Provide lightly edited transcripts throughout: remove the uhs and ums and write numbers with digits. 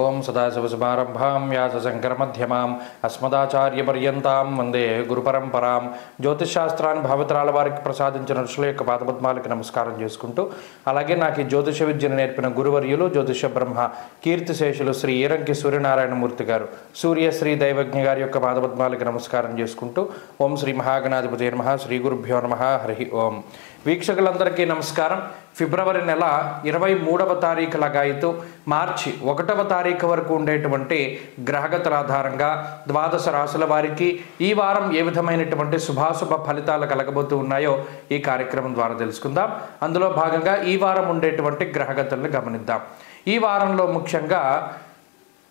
ఓం సదాశివసమారంభాం వ్యాసశంకరమధ్యమాం అస్మదాచార్యపర్యంతాం వందే గురుపరంపరాం. జ్యోతిషశాస్త్రాన్ని భావితరాల వారికి ప్రసాదించిన ఋషుల యొక్క పాదపద్మాలకి నమస్కారం చేసుకుంటూ, అలాగే నాకు ఈ జ్యోతిష విద్యను నేర్పిన గురువర్యులు జ్యోతిష బ్రహ్మ కీర్తిశేషులు శ్రీ ఈరంకి సూర్యనారాయణమూర్తి గారు, సూర్యశ్రీ దైవజ్ఞ గారి యొక్క పాదపద్మాలకి నమస్కారం చేసుకుంటూ, ఓం శ్రీ మహాగణాధిపతి నమః, శ్రీ గురుభ్యో నమః, హరి ఓం. వీక్షకులందరికీ నమస్కారం. ఫిబ్రవరి నెల 23వ తారీఖు లగాయితూ మార్చి 1వ తారీఖు వరకు ఉండేటువంటి గ్రహగతుల ఆధారంగా ద్వాదశ రాశుల వారికి ఈ వారం ఏ విధమైనటువంటి శుభాశుభ ఫలితాలు కలగబోతూ ఉన్నాయో ఈ కార్యక్రమం ద్వారా తెలుసుకుందాం. అందులో భాగంగా ఈ వారం ఉండేటువంటి గ్రహగతులను గమనిద్దాం. ఈ వారంలో ముఖ్యంగా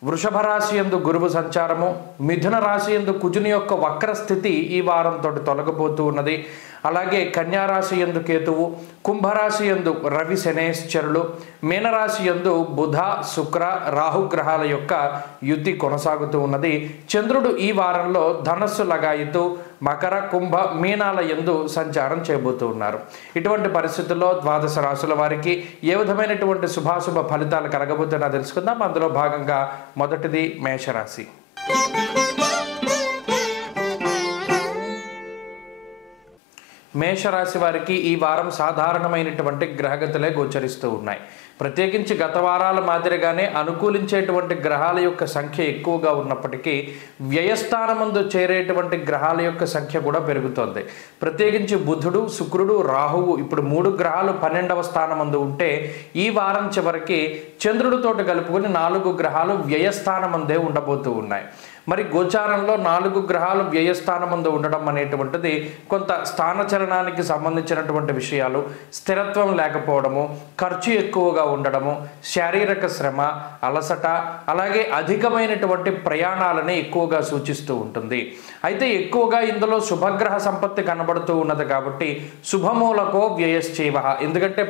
వృషభ రాశి యందు గురువు సంచారము, మిథున రాశి యందు కుజుని యొక్క వక్ర స్థితి ఈ వారంతో తొలగబోతూ ఉన్నది. అలాగే కన్యారాశి యందు కేతువు, కుంభరాశి యందు రవి శనేశ్వరులు, మీనరాశి యందు బుధ శుక్ర రాహుగ్రహాల యొక్క యుతి కొనసాగుతూ ఉన్నది. చంద్రుడు ఈ వారంలో ధనస్సు లగాయితూ మకర కుంభ మీనాల యందు సంచారం చేయబోతూ ఉన్నారు. ఇటువంటి పరిస్థితుల్లో ద్వాదశ రాశుల వారికి ఏ విధమైనటువంటి శుభాశుభ ఫలితాలు కలగబోతున్నా తెలుసుకుందాం. అందులో భాగంగా మొదటిది మేషరాశి. మేషరాశి వారికి ఈ వారం సాధారణమైనటువంటి గ్రహగతులే గోచరిస్తూ ఉన్నాయి. ప్రత్యేకించి గత వారాల మాదిరిగానే అనుకూలించేటువంటి గ్రహాల యొక్క సంఖ్య ఎక్కువగా ఉన్నప్పటికీ వ్యయస్థానమందు చేరేటువంటి గ్రహాల యొక్క సంఖ్య కూడా పెరుగుతోంది. ప్రత్యేకించి బుధుడు శుక్రుడు రాహువు ఇప్పుడు 3 గ్రహాలు 12వ స్థానమందు ఉంటే ఈ వారం చివరికి చంద్రుడితోటి కలుపుకొని 4 గ్రహాలు వ్యయస్థానమందే ఉండబోతూ ఉన్నాయి. మరి గోచారంలో 4 గ్రహాలు వ్యయస్థానమందు ఉండడం అనేటువంటిది కొంత స్థానచలనానికి సంబంధించినటువంటి విషయాలు, స్థిరత్వం లేకపోవడము, ఖర్చు ఎక్కువగా ఉండడము, శారీరక శ్రమ, అలసట, అలాగే అధికమైనటువంటి ప్రయాణాలని ఎక్కువగా సూచిస్తూ ఉంటుంది. అయితే ఎక్కువగా ఇందులో శుభగ్రహ సంపత్తి కనబడుతూ ఉన్నది కాబట్టి శుభమూలకో వ్యయశ్చైవ, ఎందుకంటే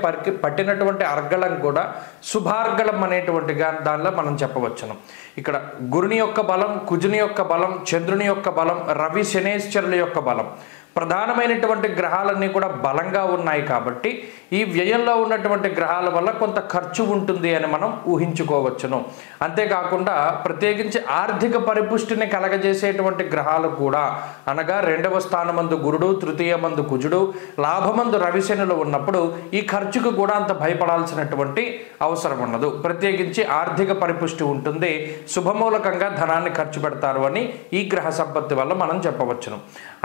పట్టినటువంటి అర్గళం కూడా శుభార్గళం అనేటువంటి దానిలో మనం చెప్పవచ్చును. ఇక్కడ గురుని యొక్క బలం, కుజుని యొక్క బలం, చంద్రుని యొక్క బలం, రవి శనేశ్వరుల యొక్క బలం, ప్రధానమైనటువంటి గ్రహాలన్నీ కూడా బలంగా ఉన్నాయి కాబట్టి ఈ వ్యయంలో ఉన్నటువంటి గ్రహాల వల్ల కొంత ఖర్చు ఉంటుంది అని మనం ఊహించుకోవచ్చును. అంతేకాకుండా ప్రత్యేకించి ఆర్థిక పరిపుష్టిని కలగజేసేటువంటి గ్రహాలు కూడా, అనగా 2వ స్థానమందు గురుడు, 3వ కుజుడు, లాభమందు రవిశనులు ఉన్నప్పుడు ఈ ఖర్చుకు కూడా అంత భయపడాల్సినటువంటి అవసరం ఉండదు. ప్రత్యేకించి ఆర్థిక పరిపుష్టి ఉంటుంది, శుభమూలకంగా ధనాన్ని ఖర్చు పెడతారు అని ఈ గ్రహ సంపత్తి వల్ల మనం చెప్పవచ్చును.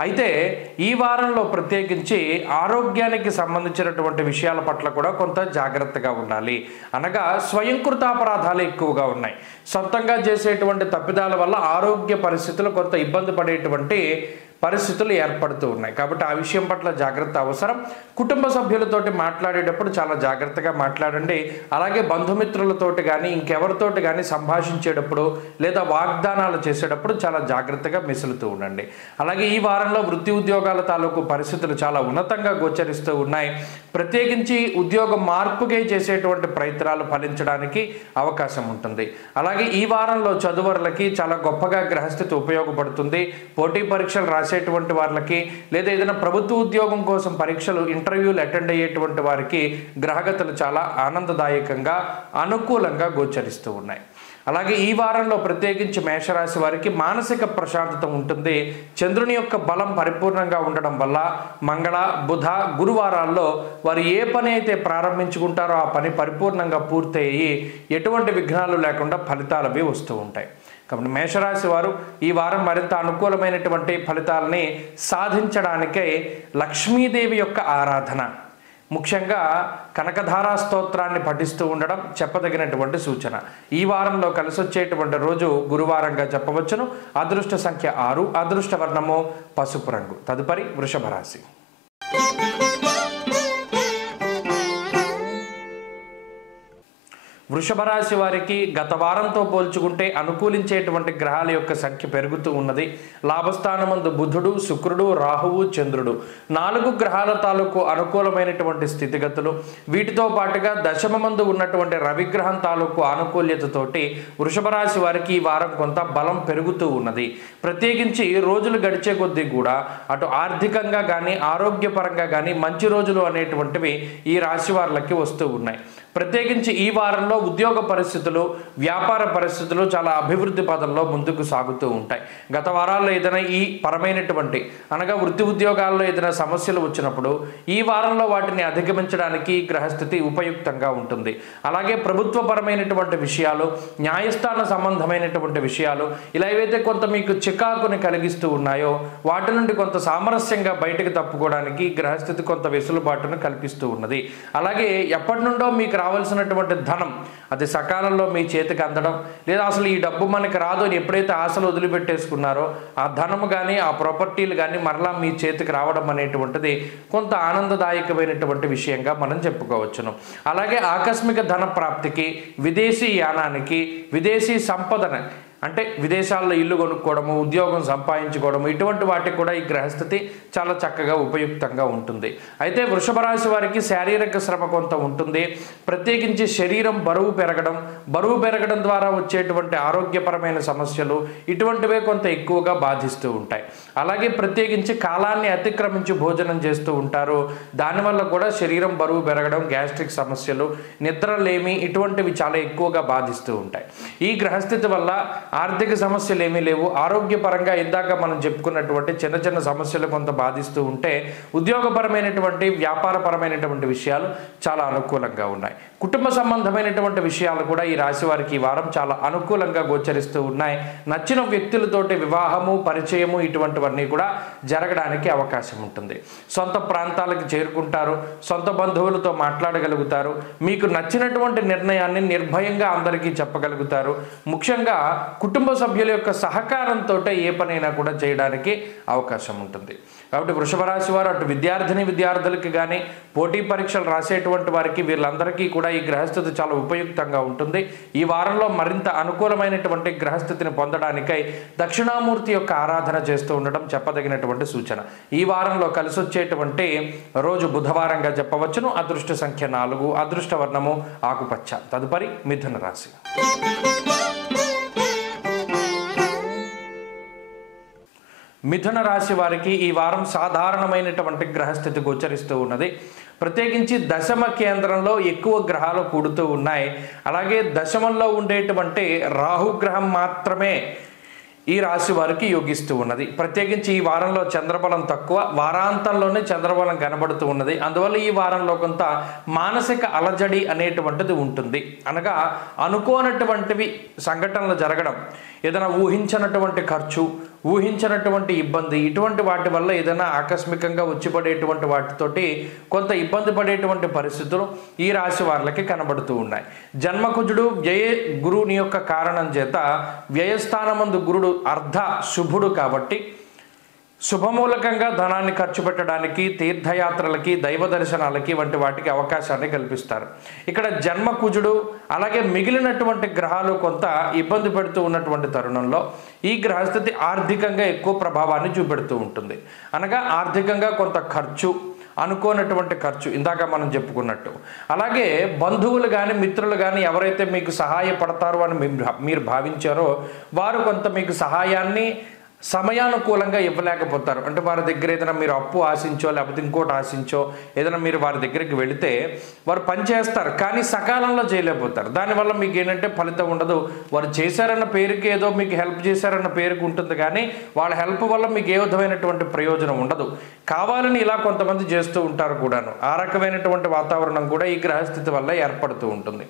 అయితే ఈ వారంలో ప్రత్యేకించి ఆరోగ్యానికి సంబంధించినటువంటి విషయాల పట్ల కూడా కొంత జాగ్రత్తగా ఉండాలి. అనగా స్వయంకృతాపరాధాలు ఎక్కువగా ఉన్నాయి. సొంతంగా చేసేటువంటి తప్పిదాల వల్ల ఆరోగ్య పరిస్థితులు కొంత ఇబ్బంది పడేటువంటి పరిస్థితులు ఏర్పడుతూ ఉన్నాయి. కాబట్టి ఆ విషయం పట్ల జాగ్రత్త అవసరం. కుటుంబ సభ్యులతోటి మాట్లాడేటప్పుడు చాలా జాగ్రత్తగా మాట్లాడండి. అలాగే బంధుమిత్రులతోటి కానీ ఇంకెవరితోటి కానీ సంభాషించేటప్పుడు లేదా వాగ్దానాలు చేసేటప్పుడు చాలా జాగ్రత్తగా మెసులుతూ ఉండండి. అలాగే ఈ వారంలో వృత్తి ఉద్యోగాల తాలూకు పరిస్థితులు చాలా ఉన్నతంగా గోచరిస్తూ ఉన్నాయి. ప్రత్యేకించి ఉద్యోగ మార్పుకే చేసేటువంటి ప్రయత్నాలు ఫలించడానికి అవకాశం ఉంటుంది. అలాగే ఈ వారంలో చదువరులకి చాలా గొప్పగా గ్రహస్థితి ఉపయోగపడుతుంది. పోటీ పరీక్షలు రాసేటువంటి వాళ్ళకి లేదా ఏదైనా ప్రభుత్వ ఉద్యోగం కోసం పరీక్షలు ఇంటర్వ్యూలు అటెండ్ అయ్యేటువంటి వారికి గ్రహగతులు చాలా ఆనందదాయకంగా అనుకూలంగా గోచరిస్తూ ఉన్నాయి. అలాగే ఈ వారంలో ప్రత్యేకించి మేషరాశి వారికి మానసిక ప్రశాంతత ఉంటుంది. చంద్రుని యొక్క బలం పరిపూర్ణంగా ఉండడం వల్ల మంగళ బుధ గురువారాల్లో వారు ఏ పని అయితే ప్రారంభించుకుంటారో ఆ పని పరిపూర్ణంగా పూర్తయ్యి ఎటువంటి విఘ్నాలు లేకుండా ఫలితాలు అవి వస్తూ ఉంటాయి. కాబట్టి మేషరాశి వారు ఈ వారం మరింత అనుకూలమైనటువంటి ఫలితాలని సాధించడానికై లక్ష్మీదేవి యొక్క ఆరాధన, ముఖ్యంగా కనకధారా స్తోత్రాన్ని పఠిస్తూ ఉండడం చెప్పదగినటువంటి సూచన. ఈ వారంలో కలిసి వచ్చేటువంటి రోజు గురువారంగా చెప్పవచ్చును. అదృష్ట సంఖ్య 6, అదృష్ట వర్ణము పసుపు రంగు. తదుపరి వృషభ రాశి. వృషభ రాశి వారికి గత వారంతో పోల్చుకుంటే అనుకూలించేటువంటి గ్రహాల యొక్క సంఖ్య పెరుగుతూ ఉన్నది. లాభస్థానమందు బుధుడు శుక్రుడు రాహువు చంద్రుడు 4 గ్రహాల తాలూకు అనుకూలమైనటువంటి స్థితిగతులు, వీటితో పాటుగా దశమమందు ఉన్నటువంటి రవిగ్రహం తాలూకు ఆనుకూల్యతతోటి వృషభ రాశి వారికి ఈ వారం కొంత బలం పెరుగుతూ ఉన్నది. ప్రత్యేకించి రోజులు గడిచే కొద్దీ కూడా అటు ఆర్థికంగా కానీ ఆరోగ్యపరంగా కానీ మంచి రోజులు అనేటువంటివి ఈ రాశి వారికి వస్తూ ఉన్నాయి. ప్రత్యేకించి ఈ వారంలో ఉద్యోగ పరిస్థితులు, వ్యాపార పరిస్థితులు చాలా అభివృద్ధి పదంలో ముందుకు సాగుతూ ఉంటాయి. గత వారాల్లో ఏదైనా ఈ పరమైనటువంటి అనగా వృత్తి ఉద్యోగాల్లో ఏదైనా సమస్యలు వచ్చినప్పుడు ఈ వారంలో వాటిని అధిగమించడానికి గ్రహస్థితి ఉపయుక్తంగా ఉంటుంది. అలాగే ప్రభుత్వపరమైనటువంటి విషయాలు, న్యాయస్థాన సంబంధమైనటువంటి విషయాలు ఇలా ఏవైతే కొంత మీకు చికాకుని కలిగిస్తూ ఉన్నాయో వాటి నుండి కొంత సామరస్యంగా బయటకు తప్పుకోవడానికి గ్రహస్థితి కొంత వెసులుబాటును కల్పిస్తూ ఉన్నది. అలాగే ఎప్పటి నుండో మీకు రావాల్సినటువంటి ధనం అది సకాలంలో మీ చేతికి అందడం, లేదా అసలు ఈ డబ్బు మనకి రాదు అని ఎప్పుడైతే ఆశలు వదిలిపెట్టేసుకున్నారో ఆ ధనము కానీ ఆ ప్రాపర్టీలు కానీ మరలా మీ చేతికి రావడం అనేటువంటిది కొంత ఆనందదాయకమైనటువంటి విషయంగా మనం చెప్పుకోవచ్చును. అలాగే ఆకస్మిక ధన ప్రాప్తికి, విదేశీ యానానికి, విదేశీ సంపదన అంటే విదేశాల్లో ఇల్లు కొనుక్కోవడము, ఉద్యోగం సంపాదించుకోవడము ఇటువంటి వాటికి కూడా ఈ గ్రహస్థితి చాలా చక్కగా ఉపయుక్తంగా ఉంటుంది. అయితే వృషభ రాశి వారికి శారీరక శ్రమ కొంత ఉంటుంది. ప్రత్యేకించి శరీరం బరువు పెరగడం ద్వారా వచ్చేటువంటి ఆరోగ్యపరమైన సమస్యలు ఇటువంటివే కొంత ఎక్కువగా బాధిస్తూ ఉంటాయి. అలాగే ప్రత్యేకించి కాలాన్ని అతిక్రమించి భోజనం చేస్తూ ఉంటారు. దానివల్ల కూడా శరీరం బరువు పెరగడం, గ్యాస్ట్రిక్ సమస్యలు, నిద్రలేమి ఇటువంటివి చాలా ఎక్కువగా బాధిస్తూ ఉంటాయి. ఈ గ్రహస్థితి వల్ల ఆర్థిక సమస్యలు ఏమీ లేవు. ఆరోగ్యపరంగా ఇందాక మనం చెప్పుకున్నటువంటి చిన్న చిన్న సమస్యలు కొంత బాధిస్తూ ఉంటే ఉద్యోగపరమైనటువంటి, వ్యాపారపరమైనటువంటి విషయాలు చాలా అనుకూలంగా ఉన్నాయి. కుటుంబ సంబంధమైనటువంటి విషయాలు కూడా ఈ రాశి వారికి ఈ వారం చాలా అనుకూలంగా గోచరిస్తూ ఉన్నాయి. నచ్చిన వ్యక్తులతోటి వివాహము, పరిచయము ఇటువంటివన్నీ కూడా జరగడానికి అవకాశం ఉంటుంది. సొంత ప్రాంతాలకు చేరుకుంటారు, సొంత బంధువులతో మాట్లాడగలుగుతారు, మీకు నచ్చినటువంటి నిర్ణయాన్ని నిర్భయంగా అందరికీ చెప్పగలుగుతారు. ముఖ్యంగా కుటుంబ సభ్యుల యొక్క సహకారంతో ఏ పనైనా కూడా చేయడానికి అవకాశం ఉంటుంది. కాబట్టి వృషభ రాశి వారు అటు విద్యార్థులకి కానీ, పోటీ పరీక్షలు రాసేటువంటి వారికి వీళ్ళందరికీ కూడా ఈ గ్రహస్థితి చాలా ఉపయుక్తంగా ఉంటుంది. ఈ వారంలో మరింత అనుకూలమైనటువంటి గ్రహస్థితిని పొందడానికై దక్షిణామూర్తి యొక్క ఆరాధన చేస్తూ ఉండడం చెప్పదగినటువంటి సూచన. ఈ వారంలో కలిసి వచ్చేటువంటి రోజు బుధవారంగా చెప్పవచ్చును. అదృష్ట సంఖ్య 4, అదృష్ట వర్ణము ఆకుపచ్చ. తదుపరి మిథున రాశి. మిథున రాశి వారికి ఈ వారం సాధారణమైనటువంటి గ్రహస్థితి గోచరిస్తూ ఉన్నది. ప్రత్యేకించి దశమ కేంద్రంలో ఎక్కువ గ్రహాలు కూడుతూ ఉన్నాయి. అలాగే దశమంలో ఉండేటువంటి రాహుగ్రహం మాత్రమే ఈ రాశి వారికి యోగిస్తూ ఉన్నది. ప్రత్యేకించి ఈ వారంలో చంద్రబలం తక్కువ, వారాంతంలోనే చంద్రబలం కనబడుతూ ఉన్నది. అందువల్ల ఈ వారంలో కొంత మానసిక అలజడి అనేటువంటిది ఉంటుంది. అనగా అనుకోనటువంటివి సంఘటనలు జరగడం, ఏదైనా ఊహించినటువంటి ఖర్చు, ఊహించినటువంటి ఇబ్బంది ఇటువంటి వాటి వల్ల ఏదైనా ఆకస్మికంగా వచ్చిపడేటువంటి వాటితోటి కొంత ఇబ్బంది పడేటువంటి పరిస్థితులు ఈ రాశి వారికి కనబడుతూ ఉన్నాయి. జన్మకుజుడు వ్యయ గురువుని యొక్క కారణం చేత వ్యయస్థానమందు గురుడు అర్ధ శుభుడు కాబట్టి శుభమూలకంగా ధనాన్ని ఖర్చు పెట్టడానికి, తీర్థయాత్రలకి, దైవ దర్శనాలకి వంటి వాటికి అవకాశాన్ని కల్పిస్తారు. ఇక్కడ జన్మకుజుడు అలాగే మిగిలినటువంటి గ్రహాలు కొంత ఇబ్బంది పెడుతూ ఉన్నటువంటి తరుణంలో ఈ గ్రహస్థితి ఆర్థికంగా ఎక్కువ ప్రభావాన్ని చూపెడుతూ ఉంటుంది. అనగా ఆర్థికంగా కొంత ఖర్చు, అనుకోనటువంటి ఖర్చు ఇందాక మనం చెప్పుకున్నట్టు. అలాగే బంధువులు కానీ, మిత్రులు కానీ ఎవరైతే మీకు సహాయపడతారు అని మీరు భావించారో వారు కొంత మీకు సహాయాన్ని సమయానుకూలంగా ఇవ్వలేకపోతారు. అంటే వారి దగ్గర ఏదైనా మీరు అప్పు ఆశించో లేకపోతే ఇంకోటి ఆశించో ఏదైనా మీరు వారి దగ్గరికి వెళితే వారు పని చేస్తారు, కానీ సకాలంలో చేయలేకపోతారు. దానివల్ల మీకు ఏంటంటే ఫలితం ఉండదు. వారు చేశారన్న పేరుకి ఏదో మీకు హెల్ప్ చేశారన్న పేరుకి ఉంటుంది, కానీ వాళ్ళ హెల్ప్ వల్ల మీకు ఏ విధమైనటువంటి ప్రయోజనం ఉండదు. కావాలని ఇలా కొంతమంది చేస్తూ ఉంటారు కూడాను. ఆ రకమైనటువంటి వాతావరణం కూడా ఈ గ్రహస్థితి వల్ల ఏర్పడుతూ ఉంటుంది.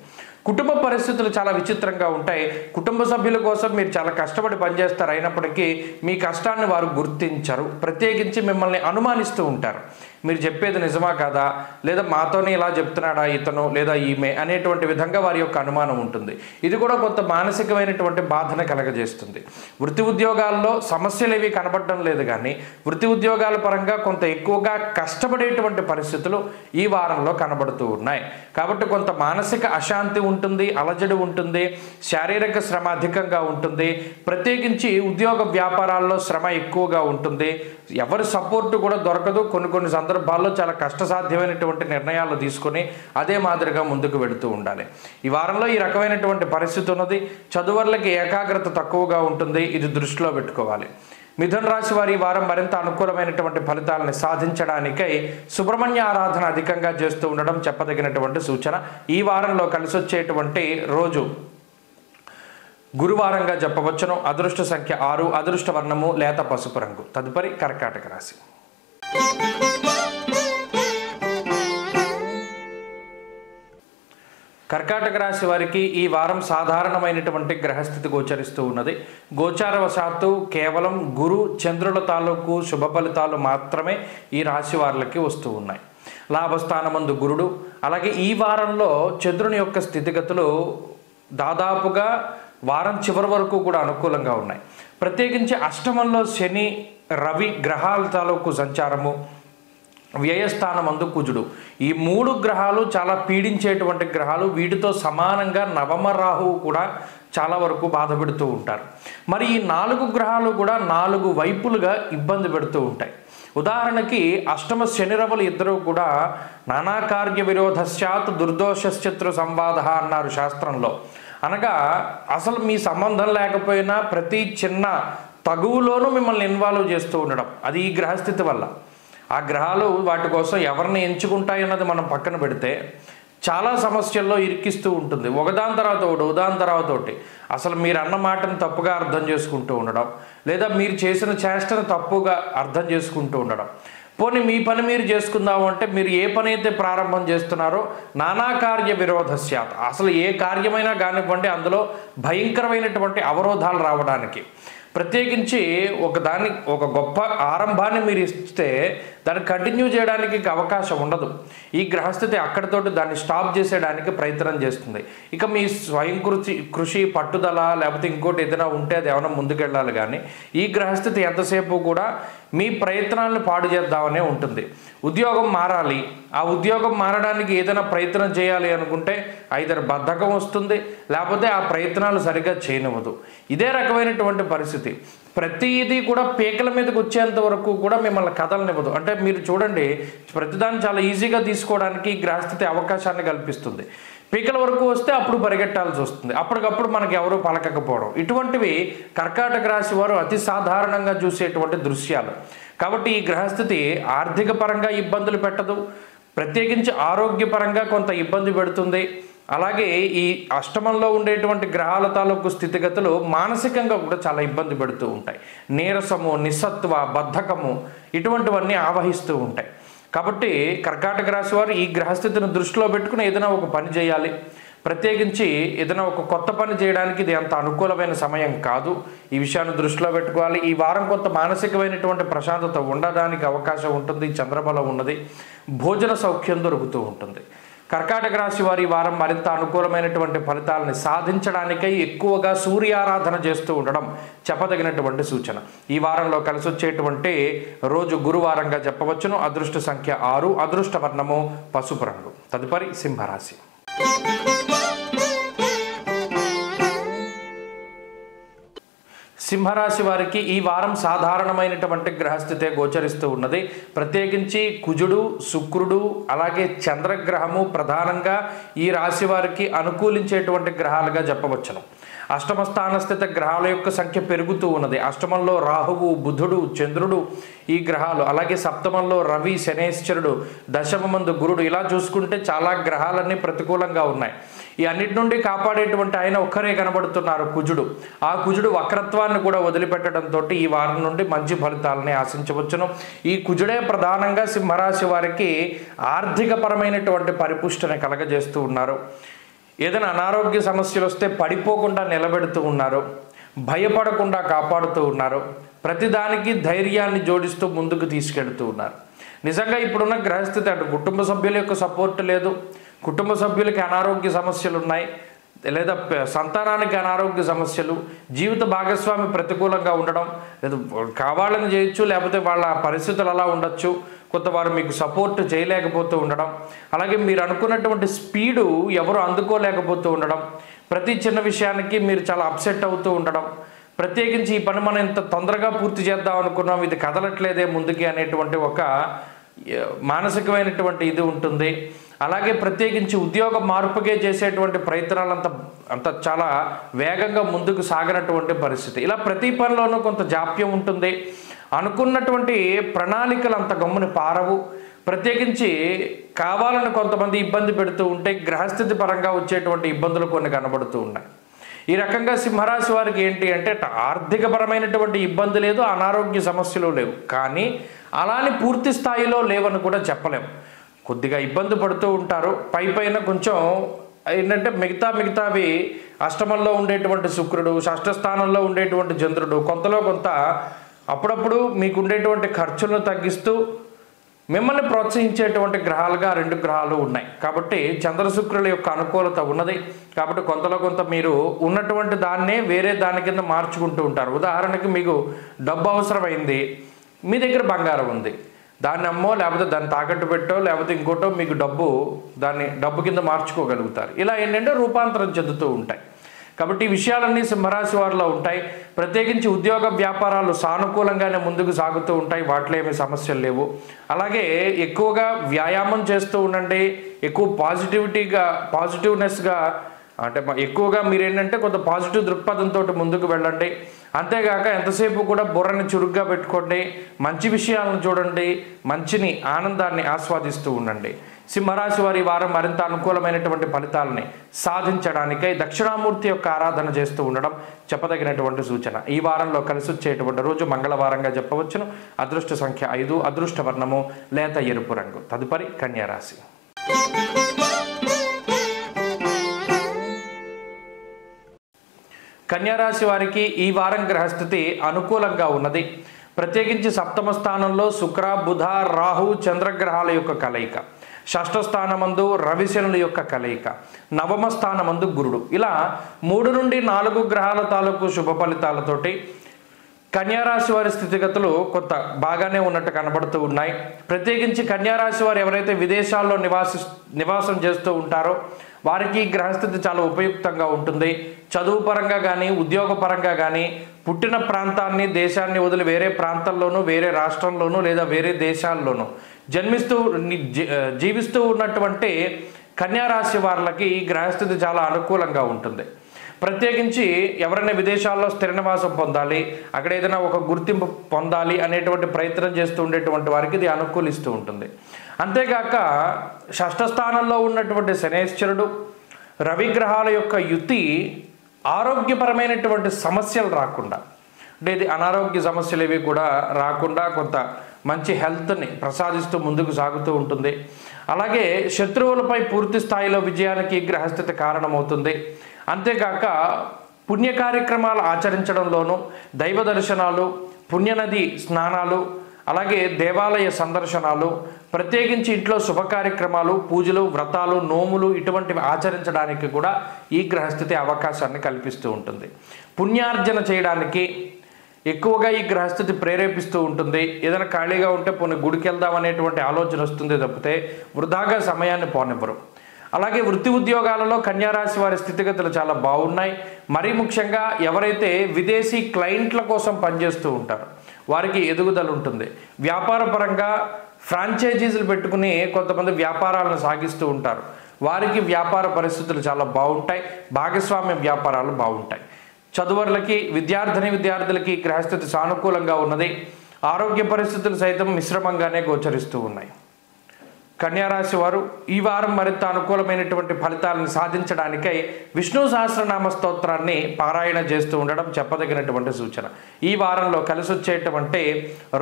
కుటుంబ పరిస్థితులు చాలా విచిత్రంగా ఉంటాయి. కుటుంబ సభ్యుల కోసం మీరు చాలా కష్టపడి పనిచేస్తారు, అయినప్పటికీ మీ కష్టాన్ని వారు గుర్తించరు. ప్రత్యేకించి మిమ్మల్ని అనుమానిస్తూ ఉంటారు. మీరు చెప్పేది నిజమా కాదా, లేదా మాతోనే ఇలా చెప్తున్నాడా ఇతను లేదా ఈమె అనేటువంటి విధంగా వారి యొక్క అనుమానం ఉంటుంది. ఇది కూడా కొంత మానసికమైనటువంటి బాధను కలగజేస్తుంది. వృత్తి ఉద్యోగాల్లో సమస్యలు ఏవి కనబడడం లేదు, కానీ వృత్తి ఉద్యోగాల పరంగా కొంత ఎక్కువగా కష్టపడేటువంటి పరిస్థితులు ఈ వారంలో కనబడుతూ ఉన్నాయి. కాబట్టి కొంత మానసిక అశాంతి ఉంటుంది, అలజడి ఉంటుంది, శారీరక శ్రమ అధికంగా ఉంటుంది. ప్రత్యేకించి ఉద్యోగ వ్యాపారాల్లో శ్రమ ఎక్కువగా ఉంటుంది. ఎవరి సపోర్టు కూడా దొరకదు. కొన్ని సందర్భాల్లో చాలా కష్టసాధ్యమైనటువంటి నిర్ణయాలు తీసుకొని అదే మాదిరిగా ముందుకు వెళుతూ ఉండాలి. ఈ వారంలో ఈ రకమైనటువంటి పరిస్థితి ఉన్నది. చదువులకి ఏకాగ్రత తక్కువగా ఉంటుంది, ఇది దృష్టిలో పెట్టుకోవాలి. మిథున రాశి వారి ఈ వారం మరింత అనుకూలమైనటువంటి ఫలితాలను సాధించడానికై సుబ్రహ్మణ్య ఆరాధన అధికంగా చేస్తూ ఉండడం చెప్పదగినటువంటి సూచన. ఈ వారంలో కలిసి వచ్చేటువంటి రోజు గురువారంగా చెప్పవచ్చును. అదృష్ట సంఖ్య 6, అదృష్ట వర్ణము లేత పసుపు రంగు. తదుపరి కర్కాటక రాశి. కర్కాటక రాశి వారికి ఈ వారం సాధారణమైనటువంటి గ్రహస్థితి గోచరిస్తూ ఉన్నది. గోచారవశాత్తు కేవలం గురు చంద్రుల తాలూకు శుభ ఫలితాలు మాత్రమే ఈ రాశి వారికి వస్తూ ఉన్నాయి. లాభస్థానమందు గురుడు, అలాగే ఈ వారంలో చంద్రుని యొక్క స్థితిగతులు దాదాపుగా వారం చివరి వరకు కూడా అనుకూలంగా ఉన్నాయి. ప్రత్యేకించి అష్టమంలో శని రవి గ్రహాల తాలూకు సంచారము, వ్యయస్థానమందు కుజుడు, ఈ 3 గ్రహాలు చాలా పీడించేటువంటి గ్రహాలు. వీటితో సమానంగా నవమ రాహువు కూడా చాలా వరకు బాధ పెడుతూ ఉంటారు. మరి ఈ 4 గ్రహాలు కూడా 4 వైపులుగా ఇబ్బంది పెడుతూ ఉంటాయి. ఉదాహరణకి అష్టమ శని రవులు ఇద్దరు కూడా నానాకార్య విరోధస్యాత్ దుర్దోషశత్రు సంవాద అన్నారు శాస్త్రంలో. అనగా అసలు మీ సంబంధం లేకపోయినా ప్రతి చిన్న తగువులోనూ మిమ్మల్ని ఇన్వాల్వ్ చేస్తూ ఉండడం, అది ఈ గ్రహస్థితి వల్ల. ఆ గ్రహాలు వాటి కోసం ఎవరిని ఎంచుకుంటాయన్నది మనం పక్కన పెడితే చాలా సమస్యల్లో ఇరికిస్తూ ఉంటుంది. ఒకదాని తర్వాత ఒకటి. అసలు మీరు అన్న మాటను తప్పుగా అర్థం చేసుకుంటూ ఉండడం, లేదా మీరు చేసిన చేష్టను తప్పుగా అర్థం చేసుకుంటూ ఉండడం. పోనీ మీ పని మీరు చేసుకుందాము అంటే మీరు ఏ పని అయితే ప్రారంభం చేస్తున్నారో నానాకార్య విరోధస్యాత్, అసలు ఏ కార్యమైనా కానివ్వండి అందులో భయంకరమైనటువంటి అవరోధాలు రావడానికి. ప్రత్యేకించి ఒక గొప్ప ఆరంభాన్ని మీరు ఇస్తే దాన్ని కంటిన్యూ చేయడానికి అవకాశం ఉండదు. ఈ గ్రహస్థితి అక్కడితోటి దాన్ని స్టాప్ చేసేయడానికి ప్రయత్నం చేస్తుంది. ఇక మీ స్వయం కృషి పట్టుదల లేకపోతే ఇంకోటి ఏదైనా ఉంటే అది ఏమైనా ముందుకెళ్ళాలి. కానీ ఈ గ్రహస్థితి ఎంతసేపు కూడా మీ ప్రయత్నాలను పాడు చేద్దామనే ఉంటుంది. ఉద్యోగం మారాలి, ఆ ఉద్యోగం మారడానికి ఏదైనా ప్రయత్నం చేయాలి అనుకుంటే ఐదర్ బద్ధకం వస్తుంది, లేకపోతే ఆ ప్రయత్నాలు సరిగ్గా చేయనివ్వదు. ఇదే రకమైనటువంటి పరిస్థితి. ప్రతిదీ కూడా పీకల మీదకి వచ్చేంత వరకు కూడా మిమ్మల్ని కదలనివ్వదు. అంటే మీరు చూడండి, ప్రతిదాన్ని చాలా ఈజీగా తీసుకోవడానికి గ్రహస్థితి అవకాశాన్ని కల్పిస్తుంది. పీకల వరకు వస్తే అప్పుడు పరిగెట్టాల్సి వస్తుంది, అప్పటికప్పుడు మనకి ఎవరు పలకకపోవడం. ఇటువంటివి కర్కాటక రాశి వారు అతి సాధారణంగా చూసేటువంటి దృశ్యాలు. కాబట్టి ఈ గ్రహస్థితి ఆర్థిక పరంగా ఇబ్బందులు పెట్టదు, ప్రత్యేకించి ఆరోగ్యపరంగా కొంత ఇబ్బంది పెడుతుంది. అలాగే ఈ అష్టమంలో ఉండేటువంటి గ్రహాల తాలూకు స్థితిగతులు మానసికంగా కూడా చాలా ఇబ్బంది పెడుతూ ఉంటాయి. నీరసము, నిస్సత్వ, బద్ధకము ఇటువంటివన్నీ ఆవహిస్తూ ఉంటాయి. కాబట్టి కర్కాటక రాశి వారు ఈ గ్రహస్థితిని దృష్టిలో పెట్టుకుని ఏదైనా ఒక పని చేయాలి. ప్రత్యేకించి ఏదైనా ఒక కొత్త పని చేయడానికి ఇది అంత అనుకూలమైన సమయం కాదు. ఈ విషయాన్ని దృష్టిలో పెట్టుకోవాలి. ఈ వారం కొంత మానసికమైనటువంటి ప్రశాంతత ఉండడానికి అవకాశం ఉంటుంది. చంద్రబలం ఉన్నది, భోజన సౌఖ్యం దొరుకుతూ ఉంటుంది. కర్కాటక రాశి వారి వారం మరింత అనుకూలమైనటువంటి ఫలితాలను సాధించడానికై ఎక్కువగా సూర్యారాధన చేస్తూ ఉండడం చెప్పదగినటువంటి సూచన. ఈ వారంలో కలిసి వచ్చేటువంటి రోజు గురువారంగా చెప్పవచ్చును. అదృష్ట సంఖ్య 6, అదృష్ట వర్ణము పసుపు రంగు. తదుపరి సింహరాశి. సింహరాశి వారికి ఈ వారం సాధారణమైనటువంటి గ్రహస్థితే గోచరిస్తూ ఉన్నది. ప్రత్యేకించి కుజుడు, శుక్రుడు, అలాగే చంద్రగ్రహము ప్రధానంగా ఈ రాశి వారికి అనుకూలించేటువంటి గ్రహాలుగా చెప్పవచ్చును. అష్టమ స్థానస్థిత గ్రహాల యొక్క సంఖ్య పెరుగుతూ ఉన్నది. అష్టమంలో రాహువు, బుధుడు, చంద్రుడు ఈ గ్రహాలు, అలాగే సప్తమంలో రవి, శనేశ్వరుడు, దశమందు గురుడు. ఇలా చూసుకుంటే చాలా గ్రహాలన్నీ ప్రతికూలంగా ఉన్నాయి. ఈ అన్నిటి నుండి కాపాడేటువంటి ఆయన ఒక్కరే కనబడుతున్నారు, కుజుడు. ఆ కుజుడు వక్రత్వాన్ని కూడా వదిలిపెట్టడంతో ఈ వారం నుండి మంచి ఫలితాలని ఆశించవచ్చును. ఈ కుజుడే ప్రధానంగా సింహరాశి వారికి ఆర్థిక పరమైనటువంటి పరిపుష్టిని కలగజేస్తూ ఉన్నారు. ఏదైనా అనారోగ్య సమస్యలు వస్తే పడిపోకుండా నిలబెడుతూ ఉన్నారు, భయపడకుండా కాపాడుతూ ఉన్నారు, ప్రతిదానికి ధైర్యాన్ని జోడిస్తూ ముందుకు తీసుకెళ్తూ ఉన్నారు. నిజంగా ఇప్పుడున్న గ్రహస్థితి అటు కుటుంబ సభ్యుల యొక్క సపోర్ట్ లేదు, కుటుంబ సభ్యులకి అనారోగ్య సమస్యలు ఉన్నాయి, లేదా సంతానానికి అనారోగ్య సమస్యలు, జీవిత భాగస్వామి ప్రతికూలంగా ఉండడం, లేదా కావాలని చేయొచ్చు, లేకపోతే వాళ్ళ పరిస్థితులు అలా ఉండొచ్చు, కొంతవారు మీకు సపోర్ట్ చేయలేకపోతూ ఉండడం, అలాగే మీరు అనుకున్నటువంటి స్పీడు ఎవరు అందుకోలేకపోతూ ఉండడం, ప్రతి చిన్న విషయానికి మీరు చాలా అప్సెట్ అవుతూ ఉండడం, ప్రత్యేకించి ఈ పని మనం ఇంత తొందరగా పూర్తి చేద్దాం అనుకున్నాం, ఇది కదలట్లేదే ముందుకి అనేటువంటి ఒక మానసికమైనటువంటి ఇది ఉంటుంది. అలాగే ప్రత్యేకించి ఉద్యోగ మార్పుకే చేసేటువంటి ప్రయత్నాలు అంత చాలా వేగంగా ముందుకు సాగనటువంటి పరిస్థితి. ఇలా ప్రతి పనిలోనూ కొంత జాప్యం ఉంటుంది. అనుకున్నటువంటి ప్రణాళికలు అంత గమ్ముని పారవు. ప్రత్యేకించి కావాలని కొంతమంది ఇబ్బంది పెడుతూ ఉంటే గ్రహస్థితి పరంగా వచ్చేటువంటి ఇబ్బందులు కొన్ని కనబడుతూ ఉన్నాయి. ఈ రకంగా సింహరాశి వారికి ఏంటి అంటే ఆర్థికపరమైనటువంటి ఇబ్బంది లేదు, అనారోగ్య సమస్యలు లేవు, కానీ అలానే పూర్తి స్థాయిలో లేవని కూడా చెప్పలేము. కొద్దిగా ఇబ్బంది పడుతూ ఉంటారు. పైన కొంచెం ఏంటంటే మిగతావి అష్టమంలో ఉండేటువంటి శుక్రుడు, షష్ఠ స్థానంలో ఉండేటువంటి చంద్రుడు కొంతలో కొంత అప్పుడప్పుడు మీకు ఉండేటువంటి ఖర్చులను తగ్గిస్తూ మిమ్మల్ని ప్రోత్సహించేటువంటి గ్రహాలుగా 2 గ్రహాలు ఉన్నాయి. కాబట్టి చంద్ర శుక్రుల యొక్క అనుకూలత ఉన్నది. కాబట్టి కొంతలో కొంత మీరు ఉన్నటువంటి దాన్నే వేరే దాని కింద మార్చుకుంటూ ఉంటారు. ఉదాహరణకి మీకు డబ్బు అవసరమైంది, మీ దగ్గర బంగారం ఉంది, దాన్ని అమ్మో లేకపోతే దాన్ని తాకట్టు పెట్టో లేకపోతే ఇంకోటో మీకు దాన్ని డబ్బు కింద మార్చుకోగలుగుతారు. ఇలా ఏంటంటే రూపాంతరం చెందుతూ ఉంటాయి. కాబట్టి ఈ విషయాలన్నీ సింహరాశి వారిలో ఉంటాయి. ప్రత్యేకించి ఉద్యోగ వ్యాపారాలు సానుకూలంగానే ముందుకు సాగుతూ ఉంటాయి, వాటిలో ఏమీ సమస్యలు లేవు. అలాగే ఎక్కువగా వ్యాయామం చేస్తూ ఉండండి, ఎక్కువ పాజిటివ్నెస్గా అంటే ఎక్కువగా మీరేంటంటే కొంత పాజిటివ్ దృక్పథంతో ముందుకు వెళ్ళండి. అంతేగాక ఎంతసేపు కూడా బుర్రని చురుగ్గా పెట్టుకోండి, మంచి విషయాలను చూడండి, మంచిని ఆనందాన్ని ఆస్వాదిస్తూ ఉండండి. సింహరాశి వారి వారం మరింత అనుకూలమైనటువంటి ఫలితాలని సాధించడానికై దక్షిణామూర్తి యొక్క ఆరాధన చేస్తూ ఉండడం చెప్పదగినటువంటి సూచన. ఈ వారంలో కలిసి వచ్చేటువంటి రోజు మంగళవారంగా చెప్పవచ్చును. అదృష్ట సంఖ్య 5, అదృష్ట వర్ణము లేత ఎరుపు రంగు. తదుపరి కన్యారాశి. కన్యారాశి వారికి ఈ వారం గ్రహస్థితి అనుకూలంగా ఉన్నది. ప్రత్యేకించి సప్తమ స్థానంలో శుక్ర, బుధ, రాహు, చంద్రగ్రహాల యొక్క కలయిక, షష్ఠ స్థానమందు రవిశనుల యొక్క కలయిక, నవమ స్థానమందు గురుడు, ఇలా 3 నుండి 4 గ్రహాల తాలూకు శుభ ఫలితాలతోటి కన్యారాశి వారి స్థితిగతులు కొంత బాగానే ఉన్నట్టు కనబడుతూ ఉన్నాయి. ప్రత్యేకించి కన్యారాశి వారు ఎవరైతే విదేశాల్లో నివాసం చేస్తూ ఉంటారో వారికి గ్రహస్థితి చాలా ఉపయుక్తంగా ఉంటుంది. చదువు పరంగా కానీ ఉద్యోగ పరంగా కానీ పుట్టిన ప్రాంతాన్ని దేశాన్ని వదిలి వేరే ప్రాంతంలోనూ వేరే రాష్ట్రంలోనూ లేదా వేరే దేశాల్లోనూ జీవిస్తూ ఉన్నటువంటి కన్యారాశి వారికి ఈ గ్రహస్థితి చాలా అనుకూలంగా ఉంటుంది. ప్రత్యేకించి ఎవరైనా విదేశాల్లో స్థిర నివాసం పొందాలి, అక్కడ ఏదైనా ఒక గుర్తింపు పొందాలి అనేటువంటి ప్రయత్నం చేస్తూ ఉండేటువంటి వారికి ఇది అనుకూలిస్తూ ఉంటుంది. అంతేగాక షష్ఠ స్థానంలో ఉన్నటువంటి శనేశ్వరుడు, రవిగ్రహాల యొక్క యుతి ఆరోగ్యపరమైనటువంటి సమస్యలు రాకుండా, అంటే ఇది అనారోగ్య సమస్యలు ఇవి కూడా రాకుండా కొంత మంచి హెల్త్ని ప్రసాదిస్తూ ముందుకు సాగుతూ ఉంటుంది. అలాగే శత్రువులపై పూర్తి స్థాయిలో విజయానికి గ్రహస్థితి కారణమవుతుంది. అంతేకాక పుణ్య కార్యక్రమాలు ఆచరించడంలోనూ దైవ దర్శనాలు, పుణ్యనది స్నానాలు, అలాగే దేవాలయ సందర్శనాలు, ప్రత్యేకించి ఇంట్లో శుభ కార్యక్రమాలు, పూజలు, వ్రతాలు, నోములు ఇటువంటివి ఆచరించడానికి కూడా ఈ గ్రహస్థితి అవకాశాన్ని కల్పిస్తూ ఉంటుంది. పుణ్యార్జన చేయడానికి ఎక్కువగా ఈ గ్రహస్థితి ప్రేరేపిస్తూ ఉంటుంది. ఏదైనా ఖాళీగా ఉంటే పోనీ గుడికి వెళ్దాం అనేటువంటి ఆలోచన వస్తుంది తప్పితే వృధాగా సమయాన్ని పోనివ్వరు. అలాగే వృత్తి ఉద్యోగాలలో కన్యారాశి వారి స్థితిగతులు చాలా బాగున్నాయి. మరీ ముఖ్యంగా ఎవరైతే విదేశీ క్లయింట్ల కోసం పనిచేస్తూ ఉంటారో వారికి ఎదుగుదల ఉంటుంది. వ్యాపార పరంగా ఫ్రాంచైజీలు పెట్టుకుని కొంతమంది వ్యాపారాలను సాగిస్తూ ఉంటారు, వారికి వ్యాపార పరిస్థితులు చాలా బాగుంటాయి. భాగస్వామ్య వ్యాపారాలు బాగుంటాయి. చదువులకి విద్యార్థులకి గ్రహస్థితి సానుకూలంగా ఉన్నది. ఆరోగ్య పరిస్థితులు సైతం మిశ్రమంగానే గోచరిస్తూ ఉన్నాయి. కన్యారాశి వారు ఈ వారం మరింత అనుకూలమైనటువంటి ఫలితాలను సాధించడానికై విష్ణు సహస్రనామ స్తోత్రాన్ని పారాయణ చేస్తూ ఉండడం చెప్పదగినటువంటి సూచన. ఈ వారంలో కలిసి వచ్చేటువంటి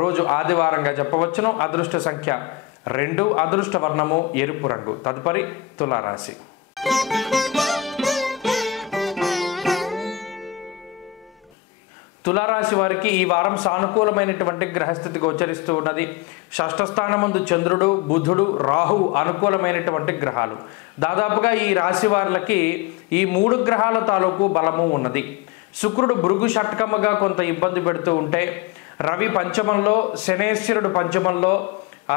రోజు ఆదివారంగా చెప్పవచ్చును. అదృష్ట సంఖ్య 2, అదృష్ట వర్ణము ఎరుపు రంగు. తదుపరి తులారాశి. తులారాశి వారికి ఈ వారం సానుకూలమైనటువంటి గ్రహస్థితి గోచరిస్తూ ఉన్నది. షష్ఠ స్థానమందు చంద్రుడు, బుధుడు, రాహు అనుకూలమైనటువంటి గ్రహాలు. దాదాపుగా ఈ రాశి వారికి ఈ 3 గ్రహాల తాలూకు బలము ఉన్నది. శుక్రుడు భృగు షట్కముగా కొంత ఇబ్బంది పెడుతూ ఉంటే, రవి పంచమంలో, శనేశ్వరుడు పంచమంలో,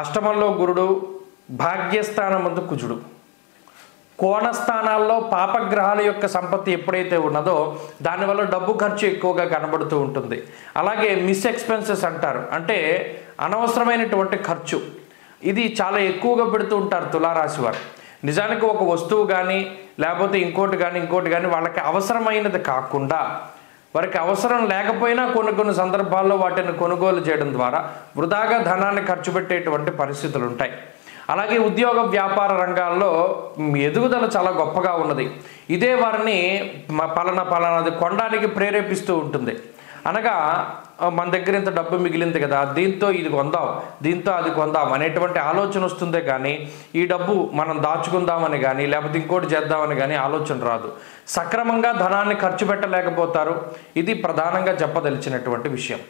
అష్టమంలో గురుడు, భాగ్యస్థానమందు కుజుడు. కోణస్థానాల్లో పాపగ్రహాల యొక్క సంపత్తి ఎప్పుడైతే ఉన్నదో దానివల్ల డబ్బు ఖర్చు ఎక్కువగా కనబడుతూ ఉంటుంది. అలాగే మిస్ ఎక్స్పెన్సెస్ అంటారు, అంటే అనవసరమైనటువంటి ఖర్చు, ఇది చాలా ఎక్కువగా పెడుతూ ఉంటారు తులారాశి వారు. నిజానికి ఒక వస్తువు కానీ లేకపోతే ఇంకోటి కానీ వాళ్ళకి అవసరమైనది కాకుండా వారికి అవసరం లేకపోయినా కొన్ని సందర్భాల్లో వాటిని కొనుగోలు చేయడం ద్వారా వృధాగా ధనాన్ని ఖర్చు పెట్టేటువంటి పరిస్థితులు ఉంటాయి. అలాగే ఉద్యోగ వ్యాపార రంగాల్లో ఎదుగుదల చాలా గొప్పగా ఉన్నది. ఇదే వారిని పలానాది కొనడానికి ప్రేరేపిస్తూ ఉంటుంది. అనగా మన దగ్గర ఇంత డబ్బు మిగిలింది కదా, దీంతో ఇది కొందాం, దీంతో అది కొందాం అనేటువంటి ఆలోచన వస్తుందే కానీ ఈ డబ్బు మనం దాచుకుందామని కానీ లేకపోతే ఇంకోటి చేద్దామని కానీ ఆలోచన రాదు. సక్రమంగా ధనాన్ని ఖర్చు పెట్టలేకపోతారు. ఇది ప్రధానంగా చెప్పదలిచినటువంటి విషయం.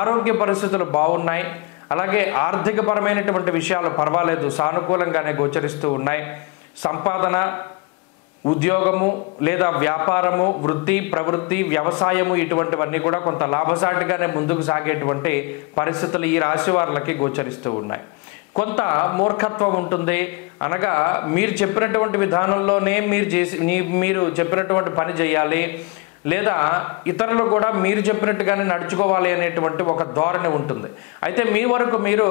ఆరోగ్య పరిస్థితులు బాగున్నాయి. అలాగే ఆర్థికపరమైనటువంటి విషయాలు పర్వాలేదు, సానుకూలంగానే గోచరిస్తూ ఉన్నాయి. సంపాదన, ఉద్యోగము లేదా వ్యాపారము, వృత్తి, ప్రవృత్తి, వ్యవసాయము ఇటువంటివన్నీ కూడా కొంత లాభసాటిగానే ముందుకు సాగేటువంటి పరిస్థితులు ఈ రాశి వారికి గోచరిస్తూ ఉన్నాయి. కొంత మూర్ఖత్వం ఉంటుంది. అనగా మీరు చెప్పినటువంటి విధానంలోనే మీరు చెప్పినటువంటి పని చేయాలి, లేదా ఇతరులు కూడా మీరు చెప్పినట్టుగానే నడుచుకోవాలి అనేటువంటి ఒక ధోరణి ఉంటుంది. అయితే మీ వరకు మీరు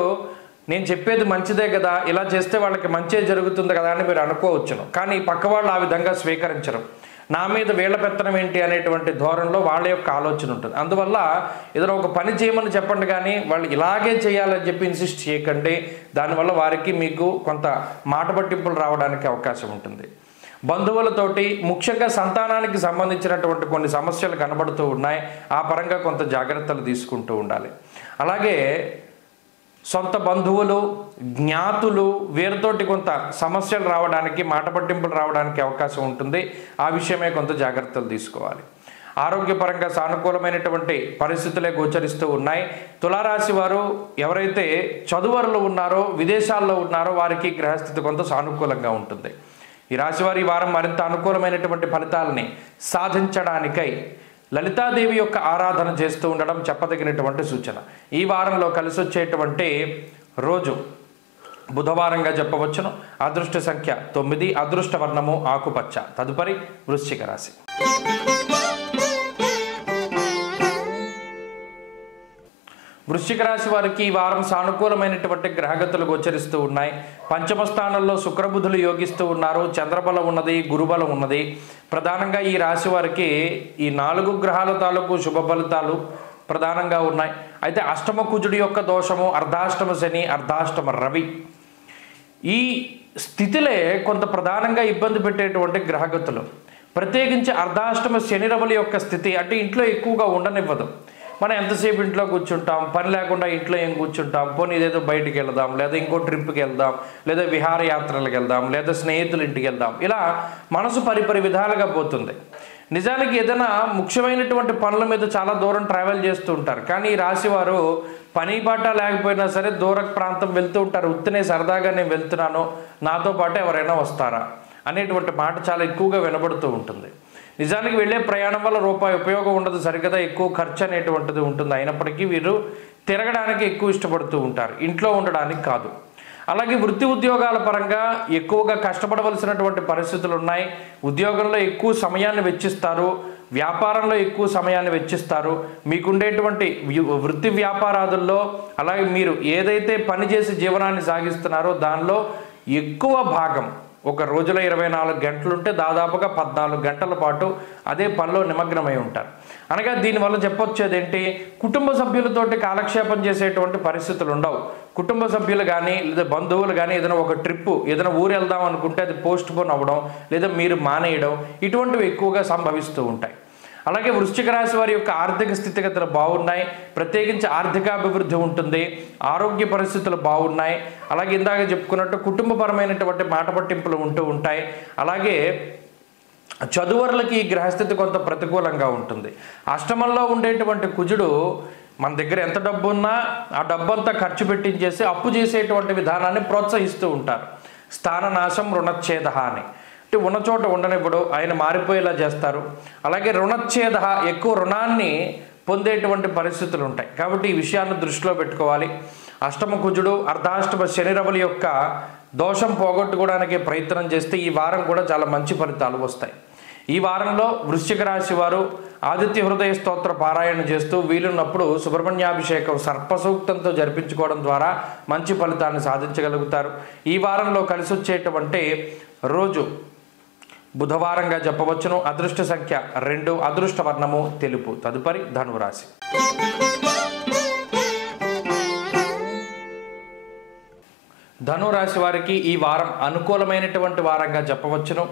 నేను చెప్పేది మంచిదే కదా, ఇలా చేస్తే వాళ్ళకి మంచి జరుగుతుంది కదా అని మీరు అనుకోవచ్చును. కానీ పక్క వాళ్ళు ఆ విధంగా స్వీకరించరు. నా మీద వీళ్ళ పెత్తనం ఏంటి అనేటువంటి ధోరణిలో వాళ్ళ యొక్క ఆలోచన ఉంటుంది. అందువల్ల ఏదైనా ఒక పని చేయమని చెప్పండి, కానీ వాళ్ళు ఇలాగే చేయాలని చెప్పి ఇన్సిస్ట్ చేయకండి. దానివల్ల వారికి మీకు కొంత మాట పట్టింపులు రావడానికి అవకాశం ఉంటుంది. బంధువులతోటి ముఖ్యంగా సంతానానికి సంబంధించినటువంటి కొన్ని సమస్యలు కనబడుతూ ఉన్నాయి. ఆ పరంగా కొంత జాగ్రత్తలు తీసుకుంటూ ఉండాలి. అలాగే సొంత బంధువులు, జ్ఞాతులు వీరితోటి కొంత సమస్యలు రావడానికి, మాట పట్టింపులు రావడానికి అవకాశం ఉంటుంది. ఆ విషయమే కొంత జాగ్రత్తలు తీసుకోవాలి. ఆరోగ్యపరంగా సానుకూలమైనటువంటి పరిస్థితులే గోచరిస్తూ ఉన్నాయి. తులారాశి వారు ఎవరైతే చదువరులు ఉన్నారో, విదేశాల్లో ఉన్నారో వారికి గ్రహస్థితి కొంత సానుకూలంగా ఉంటుంది. ఈ రాశివారి వారం మరింత అనుకూలమైనటువంటి ఫలితాలని సాధించడానికై లలితాదేవి యొక్క ఆరాధన చేస్తూ ఉండడం చెప్పదగినటువంటి సూచన. ఈ వారంలో కలిసి వచ్చేటువంటి రోజు బుధవారంగా చెప్పవచ్చును. అదృష్ట సంఖ్య 9, అదృష్ట వర్ణము ఆకుపచ్చ. తదుపరి వృశ్చిక రాశి. వృశ్చిక రాశి వారికి ఈ వారం సానుకూలమైనటువంటి గ్రహగతులు గోచరిస్తూ ఉన్నాయి. పంచమ స్థానంలో శుక్రబుధులు యోగిస్తూ ఉన్నారు. చంద్రబలం ఉన్నది, గురుబలం ఉన్నది. ప్రధానంగా ఈ రాశి వారికి ఈ 4 గ్రహాల తాలూకు శుభ ఫలితాలు ప్రధానంగా ఉన్నాయి. అయితే అష్టమ కుజుడి యొక్క దోషము, అర్ధాష్టమ శని, అర్ధాష్టమ రవి ఈ స్థితిలే కొంత ప్రధానంగా ఇబ్బంది పెట్టేటువంటి గ్రహగతులు. ప్రత్యేకించి అర్ధాష్టమ శని రవుల యొక్క స్థితి అంటే ఇంట్లో ఎక్కువగా ఉండనివ్వదు. మనం ఎంతసేపు ఇంట్లో కూర్చుంటాం, పని లేకుండా ఇంట్లో ఏం కూర్చుంటాం, పోనీ ఇదేదో బయటికి వెళ్దాం, లేదా ఇంకో ట్రిప్కి వెళ్దాం, లేదా విహారయాత్రలకు వెళ్దాం, లేదా స్నేహితుల ఇంటికి వెళ్దాం, ఇలా మనసు పరిపరి విధాలుగా పోతుంది. నిజానికి ఏదైనా ముఖ్యమైనటువంటి పనుల మీద చాలా దూరం ట్రావెల్ చేస్తూ ఉంటారు. కానీ ఈ రాశి వారు పని పాట లేకపోయినా సరే దూర ప్రాంతం వెళ్తూ ఉంటారు. ఉత్తినే సరదాగా నేను వెళ్తున్నాను, నాతో పాటు ఎవరైనా వస్తారా అనేటువంటి మాట చాలా ఎక్కువగా వినబడుతూ ఉంటుంది. నిజానికి వెళ్ళే ప్రయాణం వల్ల రూపాయి ఉపయోగం ఉండదు, సరిగ్గా ఎక్కువ ఖర్చు అనేటువంటిది ఉంటుంది. అయినప్పటికీ వీరు తిరగడానికి ఎక్కువ ఇష్టపడుతూ ఉంటారు, ఇంట్లో ఉండడానికి కాదు. అలాగే వృత్తి ఉద్యోగాల పరంగా ఎక్కువగా కష్టపడవలసినటువంటి పరిస్థితులు ఉన్నాయి. ఉద్యోగంలో ఎక్కువ సమయాన్ని వెచ్చిస్తారు, వ్యాపారంలో ఎక్కువ సమయాన్ని వెచ్చిస్తారు. మీకుండేటువంటి వృత్తి వ్యాపారాదుల్లో అలాగే మీరు ఏదైతే పని చేసి జీవనాన్ని సాగిస్తున్నారో దానిలో ఎక్కువ భాగం ఒక రోజులో 24 గంటలుంటే దాదాపుగా 14 గంటల పాటు అదే పనిలో నిమగ్నమై ఉంటారు. అనగా దీనివల్ల చెప్పొచ్చేది ఏంటి, కుటుంబ సభ్యులతోటి కాలక్షేపం చేసేటువంటి పరిస్థితులు ఉండవు. కుటుంబ సభ్యులు కానీ లేదా బంధువులు కానీ ఏదైనా ఒక ట్రిప్పు ఏదైనా ఊరు వెళ్దాం అనుకుంటే అది పోస్ట్ పోన్ అవ్వడం లేదా మీరు మానేయడం ఇటువంటివి ఎక్కువగా సంభవిస్తూ ఉంటాయి. అలాగే వృశ్చిక రాశి వారి యొక్క ఆర్థిక స్థితిగతులు బాగున్నాయి. ప్రత్యేకించి ఆర్థికాభివృద్ధి ఉంటుంది, ఆరోగ్య పరిస్థితులు బాగున్నాయి. అలాగే ఇందాక చెప్పుకున్నట్టు కుటుంబపరమైనటువంటి మాట పట్టింపులు ఉంటూ ఉంటాయి. అలాగే చదువరులకి ఈ గ్రహస్థితి కొంత ప్రతికూలంగా ఉంటుంది. అష్టమంలో ఉండేటువంటి కుజుడు మన దగ్గర ఎంత డబ్బు ఉన్నా ఆ డబ్బంతా ఖర్చు పెట్టించేసి అప్పు చేసేటువంటి విధానాన్ని ప్రోత్సహిస్తూ ఉంటారు. స్థాననాశం రుణచ్ఛేద అని అంటే ఉన్న చోట ఉండనివ్వడు, ఆయన మారిపోయేలా చేస్తారు. అలాగే రుణచ్ఛేద ఎక్కువ రుణాన్ని పొందేటువంటి పరిస్థితులు ఉంటాయి. కాబట్టి ఈ విషయాన్ని దృష్టిలో పెట్టుకోవాలి. అష్టమ కుజుడు, అర్ధాష్టమ శని రవుల యొక్క దోషం పోగొట్టుకోవడానికి ప్రయత్నం చేస్తే ఈ వారం కూడా చాలా మంచి ఫలితాలు వస్తాయి. ఈ వారంలో వృశ్చిక రాశి వారు ఆదిత్య హృదయ స్తోత్ర పారాయణ చేస్తూ వీలున్నప్పుడు సుబ్రహ్మణ్యాభిషేకం సర్పసూక్తంతో జరిపించుకోవడం ద్వారా మంచి ఫలితాన్ని సాధించగలుగుతారు. ఈ వారంలో కలిసి వచ్చేటువంటి రోజు బుధవారంగా చెప్పవచ్చును. అదృష్ట సంఖ్య 2, అదృష్ట వర్ణము తెలుపు. తదుపరి ధనురాశి. ధనురాశి వారికి ఈ వారం అనుకూలమైనటువంటి వారంగా చెప్పవచ్చును.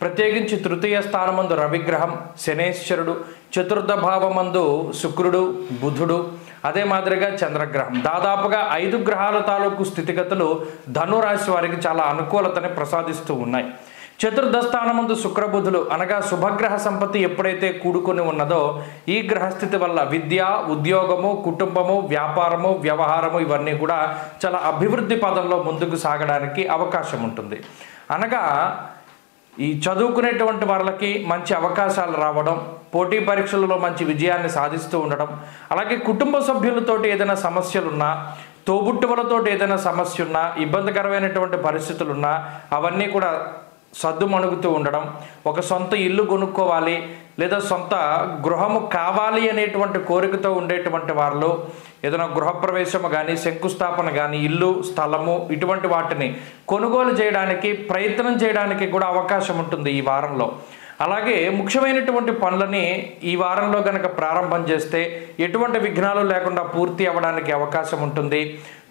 ప్రత్యేకించి తృతీయ స్థానమందు రవిగ్రహం, శనేశ్వరుడు, చతుర్థ భావమందు శుక్రుడు, బుధుడు, అదే మాదిరిగా చంద్రగ్రహం, దాదాపుగా 5 గ్రహాల తాలూకు స్థితిగతులు ధనురాశి వారికి చాలా అనుకూలతని ప్రసాదిస్తూ ఉన్నాయి. చతుర్థ స్థానమందు శుక్రబుధులు అనగా శుభగ్రహ సంపత్తి ఎప్పుడైతే కూడుకొని ఉన్నదో ఈ గ్రహస్థితి వల్ల విద్య, ఉద్యోగము, కుటుంబము, వ్యాపారము, వ్యవహారము ఇవన్నీ కూడా చాలా అభివృద్ధి పదంలో ముందుకు సాగడానికి అవకాశం ఉంటుంది. అనగా ఈ చదువుకునేటువంటి వాళ్ళకి మంచి అవకాశాలు రావడం, పోటీ పరీక్షలలో మంచి విజయాన్ని సాధిస్తూ ఉండడం, అలాగే కుటుంబ సభ్యులతోటి ఏదైనా సమస్యలున్నా, తోబుట్టువులతోటి ఏదైనా సమస్య ఉన్నా, ఇబ్బందికరమైనటువంటి పరిస్థితులున్నా అవన్నీ కూడా సద్దుమణుగుతూ ఉండడం, ఒక సొంత ఇల్లు కొనుక్కోవాలి లేదా సొంత గృహము కావాలి అనేటువంటి కోరికతో ఉండేటువంటి వారిలో ఏదైనా గృహప్రవేశము కానీ, శంకుస్థాపన కానీ, ఇల్లు, స్థలము ఇటువంటి వాటిని కొనుగోలు చేయడానికి ప్రయత్నం చేయడానికి కూడా అవకాశం ఉంటుంది ఈ వారంలో. అలాగే ముఖ్యమైనటువంటి పనులని ఈ వారంలో కనుక ప్రారంభం చేస్తే ఎటువంటి విఘ్నాలు లేకుండా పూర్తి అవ్వడానికి అవకాశం ఉంటుంది.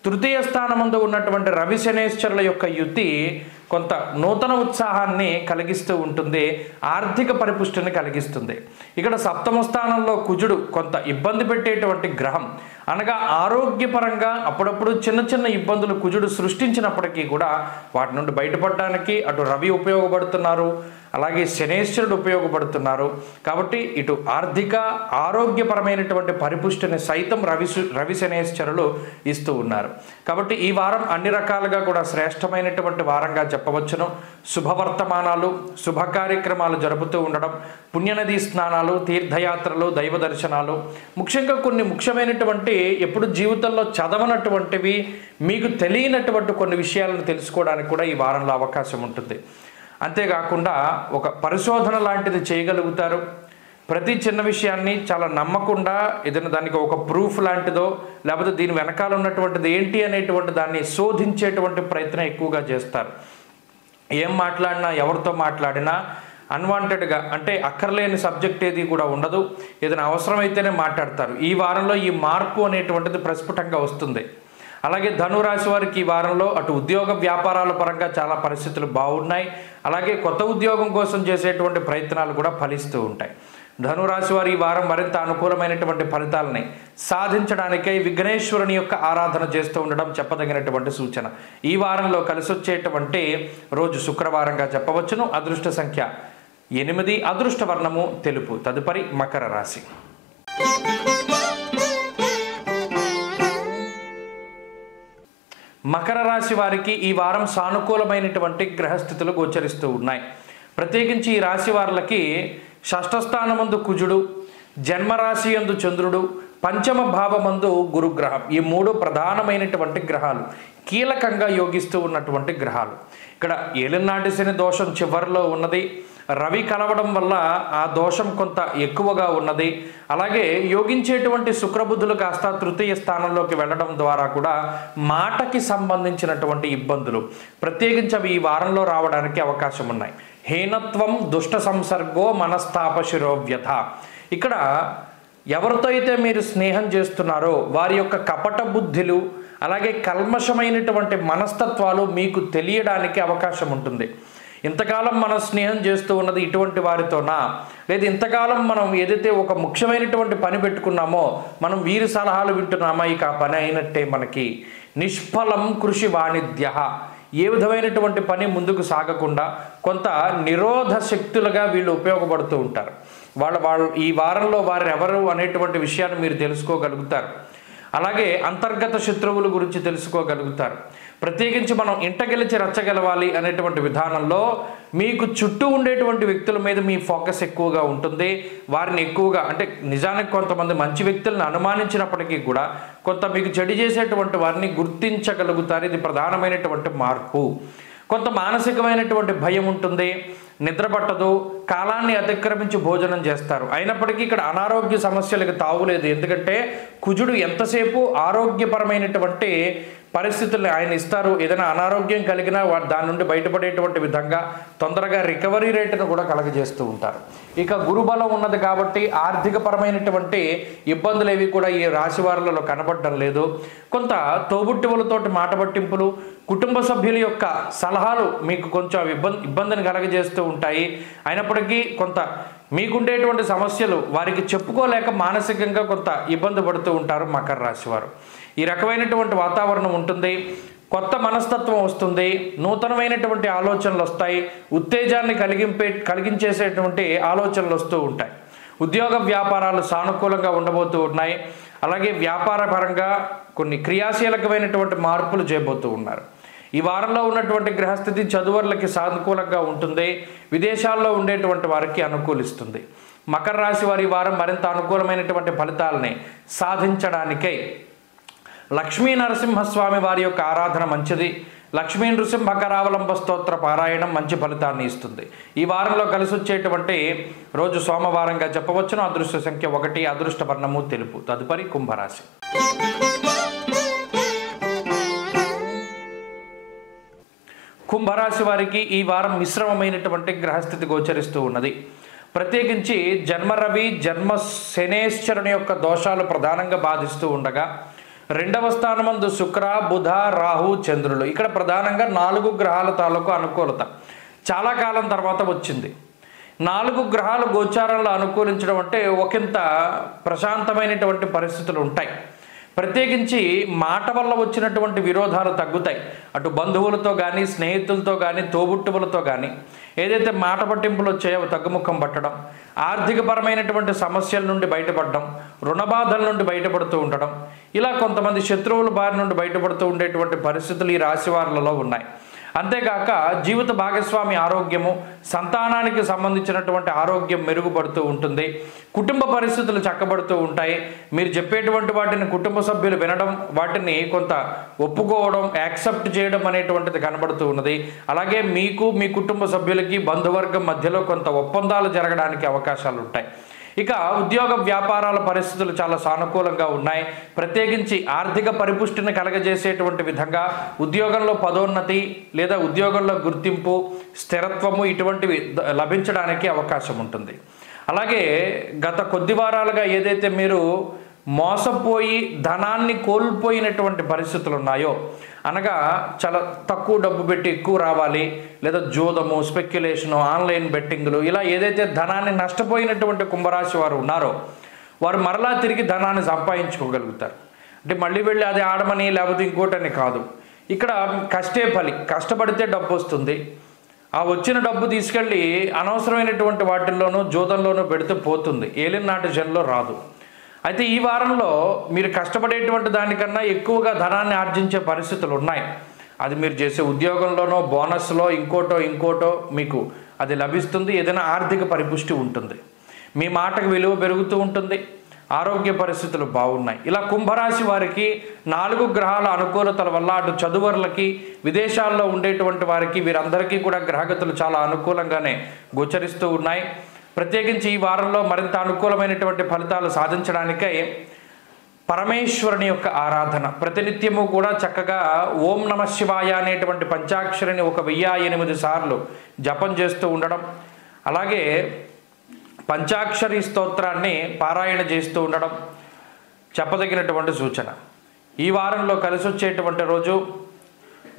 తృతీయ స్థానమందు ఉన్నటువంటి రవి శనేశ్వరుల యొక్క యుతి కొంత నూతన ఉత్సాహాన్ని కలిగిస్తూ ఉంటుంది, ఆర్థిక పరిపుష్టిని కలిగిస్తుంది. ఇక్కడ సప్తమ స్థానంలో కుజుడు కొంత ఇబ్బంది పెట్టేటువంటి గ్రహం. అనగా ఆరోగ్యపరంగా అప్పుడప్పుడు చిన్న చిన్న ఇబ్బందులు కుజుడు సృష్టించినప్పటికీ కూడా వాటి నుండి బయటపడడానికి అటు రవి ఉపయోగపడుతున్నారు, అలాగే శనేశ్వరుడు ఉపయోగపడుతున్నారు. కాబట్టి ఇటు ఆర్థిక ఆరోగ్యపరమైనటువంటి పరిపుష్టిని సైతం రవి శనేశ్వరులు ఇస్తూ ఉన్నారు. కాబట్టి ఈ వారం అన్ని రకాలుగా కూడా శ్రేష్టమైనటువంటి వారంగా చెప్పవచ్చును. శుభవర్తమానాలు, శుభ కార్యక్రమాలు జరుపుతూ ఉండడం, పుణ్యనదీ స్నానాలు, తీర్థయాత్రలు, దైవ దర్శనాలు, ముఖ్యంగా కొన్ని ముఖ్యమైనటువంటి ఎప్పుడు జీవితంలో చదవనటువంటివి, మీకు తెలియనటువంటి కొన్ని విషయాలను తెలుసుకోవడానికి కూడా ఈ వారంలో అవకాశం ఉంటుంది. అంతేకాకుండా ఒక పరిశోధన లాంటిది చేయగలుగుతారు. ప్రతి చిన్న విషయాన్ని చాలా నమ్మకుండా ఏదైనా దానికి ఒక ప్రూఫ్ లాంటిదో లేకపోతే దీని వెనకాల ఉన్నటువంటిది ఏంటి అనేటువంటి దాన్ని శోధించేటువంటి ప్రయత్నం ఎక్కువగా చేస్తారు. ఏం మాట్లాడినా, ఎవరితో మాట్లాడినా అన్వాంటెడ్గా అంటే అక్కర్లేని సబ్జెక్ట్ ఏది కూడా ఉండదు, ఏదైనా అవసరమైతేనే మాట్లాడతారు. ఈ వారంలో ఈ మార్పు అనేటువంటిది ప్రస్ఫుటంగా వస్తుంది. అలాగే ధనురాశి వారికి ఈ వారంలో అటు ఉద్యోగ వ్యాపారాల పరంగా చాలా పరిస్థితులు బాగున్నాయి. అలాగే కొత్త ఉద్యోగం కోసం చేసేటువంటి ప్రయత్నాలు కూడా ఫలిస్తూ ఉంటాయి. ధనురాశి వారు ఈ వారం మరింత అనుకూలమైనటువంటి ఫలితాలని సాధించడానికై విఘ్నేశ్వరుని యొక్క ఆరాధన చేస్తూ ఉండడం చెప్పదగినటువంటి సూచన. ఈ వారంలో కలిసి వచ్చేటువంటి రోజు శుక్రవారంగా చెప్పవచ్చును. అదృష్ట సంఖ్య 8, అదృష్ట వర్ణము తెలుపు. తదుపరి మకర రాశి. మకర రాశి వారికి ఈ వారం సానుకూలమైనటువంటి గ్రహస్థితులు గోచరిస్తూ ఉన్నాయి. ప్రత్యేకించి ఈ రాశి వారికి షష్ఠస్థానమందు కుజుడు, జన్మరాశి యందు చంద్రుడు, పంచమ భావమందు గురుగ్రహం, ఈ 3 ప్రధానమైనటువంటి గ్రహాలు కీలకంగా యోగిస్తూ ఉన్నటువంటి గ్రహాలు. ఇక్కడ ఏలినాటి శని దోషం చివరిలో ఉన్నది. రవి కలవడం వల్ల ఆ దోషం కొంత ఎక్కువగా ఉన్నది. అలాగే యోగించేటువంటి శుక్రబుధులు కాస్త తృతీయ స్థానంలోకి వెళ్ళడం ద్వారా కూడా మాటకి సంబంధించినటువంటి ఇబ్బందులు ప్రత్యేకించి అవి ఈ వారంలో రావడానికి అవకాశం ఉన్నాయి. హీనత్వం, దుష్ట సంసర్గో, మనస్తాప శిరోవ్యథ. ఇక్కడ ఎవరితో అయితే మీరు స్నేహం చేస్తున్నారో వారి యొక్క కపట బుద్ధులు అలాగే కల్మషమైనటువంటి మనస్తత్వాలు మీకు తెలియడానికి అవకాశం ఉంటుంది. ఇంతకాలం మనం స్నేహం చేస్తూ ఉన్నది ఇటువంటి వారితోనా, లేదా ఇంతకాలం మనం ఏదైతే ఒక ముఖ్యమైనటువంటి పని పెట్టుకున్నామో మనం వీరి సలహాలు వింటున్నామా, ఇక ఆ పని అయినట్టే మనకి. నిష్ఫలం కృషి వాణిజ్య, ఏ విధమైనటువంటి పని ముందుకు సాగకుండా కొంత నిరోధ శక్తులుగా వీళ్ళు ఉపయోగపడుతూ ఉంటారు. వాళ్ళు ఈ వారంలో వారు ఎవరు అనేటువంటి విషయాన్ని మీరు తెలుసుకోగలుగుతారు. అలాగే అంతర్గత శత్రువుల గురించి తెలుసుకోగలుగుతారు. ప్రత్యేకించి మనం ఇంట గెలిచి రచ్చగలవాలి అనేటువంటి విధానంలో మీకు చుట్టూ ఉండేటువంటి వ్యక్తుల మీద మీ ఫోకస్ ఎక్కువగా ఉంటుంది. వారిని ఎక్కువగా అంటే నిజానికి కొంతమంది మంచి వ్యక్తులను అనుమానించినప్పటికీ కూడా కొంత మీకు చెడు చేసేటువంటి వారిని గుర్తించగలుగుతారు. ఇది ప్రధానమైనటువంటి మార్పు. కొంత మానసికమైనటువంటి భయం ఉంటుంది, నిద్ర పట్టదు, కాలాన్ని అతిక్రమించి భోజనం చేస్తారు. అయినప్పటికీ ఇక్కడ అనారోగ్య సమస్యలకు తావులేదు. ఎందుకంటే కుజుడు ఎంతసేపు ఆరోగ్యపరమైనటువంటి పరిస్థితుల్ని ఆయన ఇస్తారు. ఏదైనా అనారోగ్యం కలిగినా దాని నుండి బయటపడేటువంటి విధంగా తొందరగా రికవరీ రేటును కూడా కలగజేస్తూ ఉంటారు. ఇక గురుబలం ఉన్నది కాబట్టి ఆర్థిక పరమైనటువంటి ఇబ్బందులు ఏవి కూడా ఈ రాశి వారులలో కనబడడం లేదు. కొంత తోబుట్టువులతోటి మాట పట్టింపులు, కుటుంబ సభ్యుల యొక్క సలహాలు మీకు కొంచెం ఇబ్బందిని కలగజేస్తూ ఉంటాయి. అయినప్పటికీ కొంత మీకుండేటువంటి సమస్యలు వారికి చెప్పుకోలేక మానసికంగా కొంత ఇబ్బంది పడుతూ ఉంటారు మకర రాశి వారు. ఈ రకమైనటువంటి వాతావరణం ఉంటుంది. కొత్త మనస్తత్వం వస్తుంది. నూతనమైనటువంటి ఆలోచనలు వస్తాయి. ఉత్తేజాన్ని కలిగించేసేటువంటి ఆలోచనలు వస్తూ ఉంటాయి. ఉద్యోగ వ్యాపారాలు సానుకూలంగా ఉండబోతూ ఉన్నాయి. అలాగే వ్యాపార పరంగా కొన్ని క్రియాశీలకమైనటువంటి మార్పులు చేయబోతూ ఉన్నారు. ఈ వారంలో ఉన్నటువంటి గ్రహస్థితి చదువర్లకి సానుకూలంగా ఉంటుంది. విదేశాల్లో ఉండేటువంటి వారికి అనుకూలిస్తుంది. మకర రాశి వారి వారం మరింత అనుకూలమైనటువంటి ఫలితాలని సాధించడానికై లక్ష్మీ నరసింహస్వామి వారి యొక్క ఆరాధన మంచిది. లక్ష్మీ నృసింహకరావలంబ స్తోత్ర పారాయణం మంచి ఫలితాన్ని ఇస్తుంది. ఈ వారంలో కలిసి వచ్చేటువంటి రోజు సోమవారంగా చెప్పవచ్చును. అదృష్ట సంఖ్య 1, అదృష్ట వర్ణము తెలుపు. తదుపరి కుంభరాశి. కుంభరాశి వారికి ఈ వారం మిశ్రమమైనటువంటి గ్రహస్థితి గోచరిస్తూ ఉన్నది. ప్రత్యేకించి జన్మ రవి, జన్మ శనేశ్వరుని యొక్క దోషాలు ప్రధానంగా బాధిస్తూ ఉండగా 2వ స్థానమందు శుక్ర, బుధ, రాహు, చంద్రులు. ఇక్కడ ప్రధానంగా 4 గ్రహాల తాలూకు అనుకూలత చాలా కాలం తర్వాత వచ్చింది. 4 గ్రహాలు గోచారంలో అనుకూలించడం అంటే ఒకంత ప్రశాంతమైనటువంటి పరిస్థితులు ఉంటాయి. ప్రత్యేకించి మాట వల్ల వచ్చినటువంటి విరోధాలు తగ్గుతాయి. అటు బంధువులతో కానీ, స్నేహితులతో కానీ, తోబుట్టువులతో కానీ ఏదైతే మాట పట్టింపులు వచ్చాయో తగ్గుముఖం పట్టడం, ఆర్థికపరమైనటువంటి సమస్యల నుండి బయటపడడం, రుణబాధల నుండి బయటపడుతూ ఉండడం, ఇలా కొంతమంది శత్రువుల బారి నుండి బయటపడుతూ ఉండేటువంటి పరిస్థితులు ఈ రాశి వారులలో ఉన్నాయి. అంతేకాక జీవిత భాగస్వామి ఆరోగ్యము, సంతానానికి సంబంధించినటువంటి ఆరోగ్యం మెరుగుపడుతూ ఉంటుంది. కుటుంబ పరిస్థితులు చక్కబడుతూ ఉంటాయి. మీరు చెప్పేటువంటి వాటిని కుటుంబ సభ్యులు వినడం, వాటిని కొంత ఒప్పుకోవడం, యాక్సెప్ట్ చేయడం అనేటువంటిది కనబడుతూ ఉన్నది. అలాగే మీకు, మీ కుటుంబ సభ్యులకి, బంధువర్గం మధ్యలో కొంత ఒప్పందాలు జరగడానికి అవకాశాలు ఉంటాయి. ఇక ఉద్యోగ వ్యాపారాల పరిస్థితులు చాలా సానుకూలంగా ఉన్నాయి. ప్రత్యేకించి ఆర్థిక పరిపుష్టిని కలగజేసేటువంటి విధంగా ఉద్యోగంలో పదోన్నతి లేదా ఉద్యోగంలో గుర్తింపు, స్థిరత్వము ఇటువంటివి లభించడానికి అవకాశం ఉంటుంది. అలాగే గత కొద్ది వారాలుగా ఏదైతే మీరు మోసపోయి ధనాన్ని కోల్పోయినటువంటి పరిస్థితులు ఉన్నాయో, అనగా చాలా తక్కువ డబ్బు పెట్టి ఎక్కువ రావాలి, లేదా జోదము, స్పెక్యులేషను, ఆన్లైన్ బెట్టింగ్లు, ఇలా ఏదైతే ధనాన్ని నష్టపోయినటువంటి కుంభరాశి వారు ఉన్నారో వారు మరలా తిరిగి ధనాన్ని సంపాదించుకోగలుగుతారు. అంటే మళ్ళీ వెళ్ళి అది ఆడమని లేకపోతే ఇంకోటని కాదు. ఇక్కడ కష్టే ఫలి, కష్టపడితే డబ్బు వస్తుంది. ఆ వచ్చిన డబ్బు తీసుకెళ్ళి అనవసరమైనటువంటి వాటిల్లోనూ జోదంలోనూ పెడితే పోతుంది. ఏలినాటి జన్లో రాదు. అయితే ఈ వారంలో మీరు కష్టపడేటువంటి దానికన్నా ఎక్కువగా ధనాన్ని ఆర్జించే పరిస్థితులు ఉన్నాయి. అది మీరు చేసే ఉద్యోగంలోనో, బోనస్లో, ఇంకోటో మీకు అది లభిస్తుంది. ఏదైనా ఆర్థిక పరిపుష్టి ఉంటుంది. మీ మాటకు విలువ పెరుగుతూ ఉంటుంది. ఆరోగ్య పరిస్థితులు బాగున్నాయి. ఇలా కుంభరాశి వారికి 4 గ్రహాల అనుకూలతల వల్ల అటు చదువర్లకి, విదేశాల్లో ఉండేటువంటి వారికి, వీరందరికీ కూడా గ్రహగతులు చాలా అనుకూలంగానే గోచరిస్తూ ఉన్నాయి. ప్రత్యేకించి ఈ వారంలో మరింత అనుకూలమైనటువంటి ఫలితాలు సాధించడానికై పరమేశ్వరుని యొక్క ఆరాధన ప్రతినిత్యము కూడా చక్కగా ఓం నమ శివాయ అనేటువంటి పంచాక్షరిని 1008 సార్లు జపం చేస్తూ ఉండడం, అలాగే పంచాక్షరి స్తోత్రాన్ని పారాయణ చేస్తూ ఉండడం చెప్పదగినటువంటి సూచన. ఈ వారంలో కలిసి వచ్చేటువంటి రోజు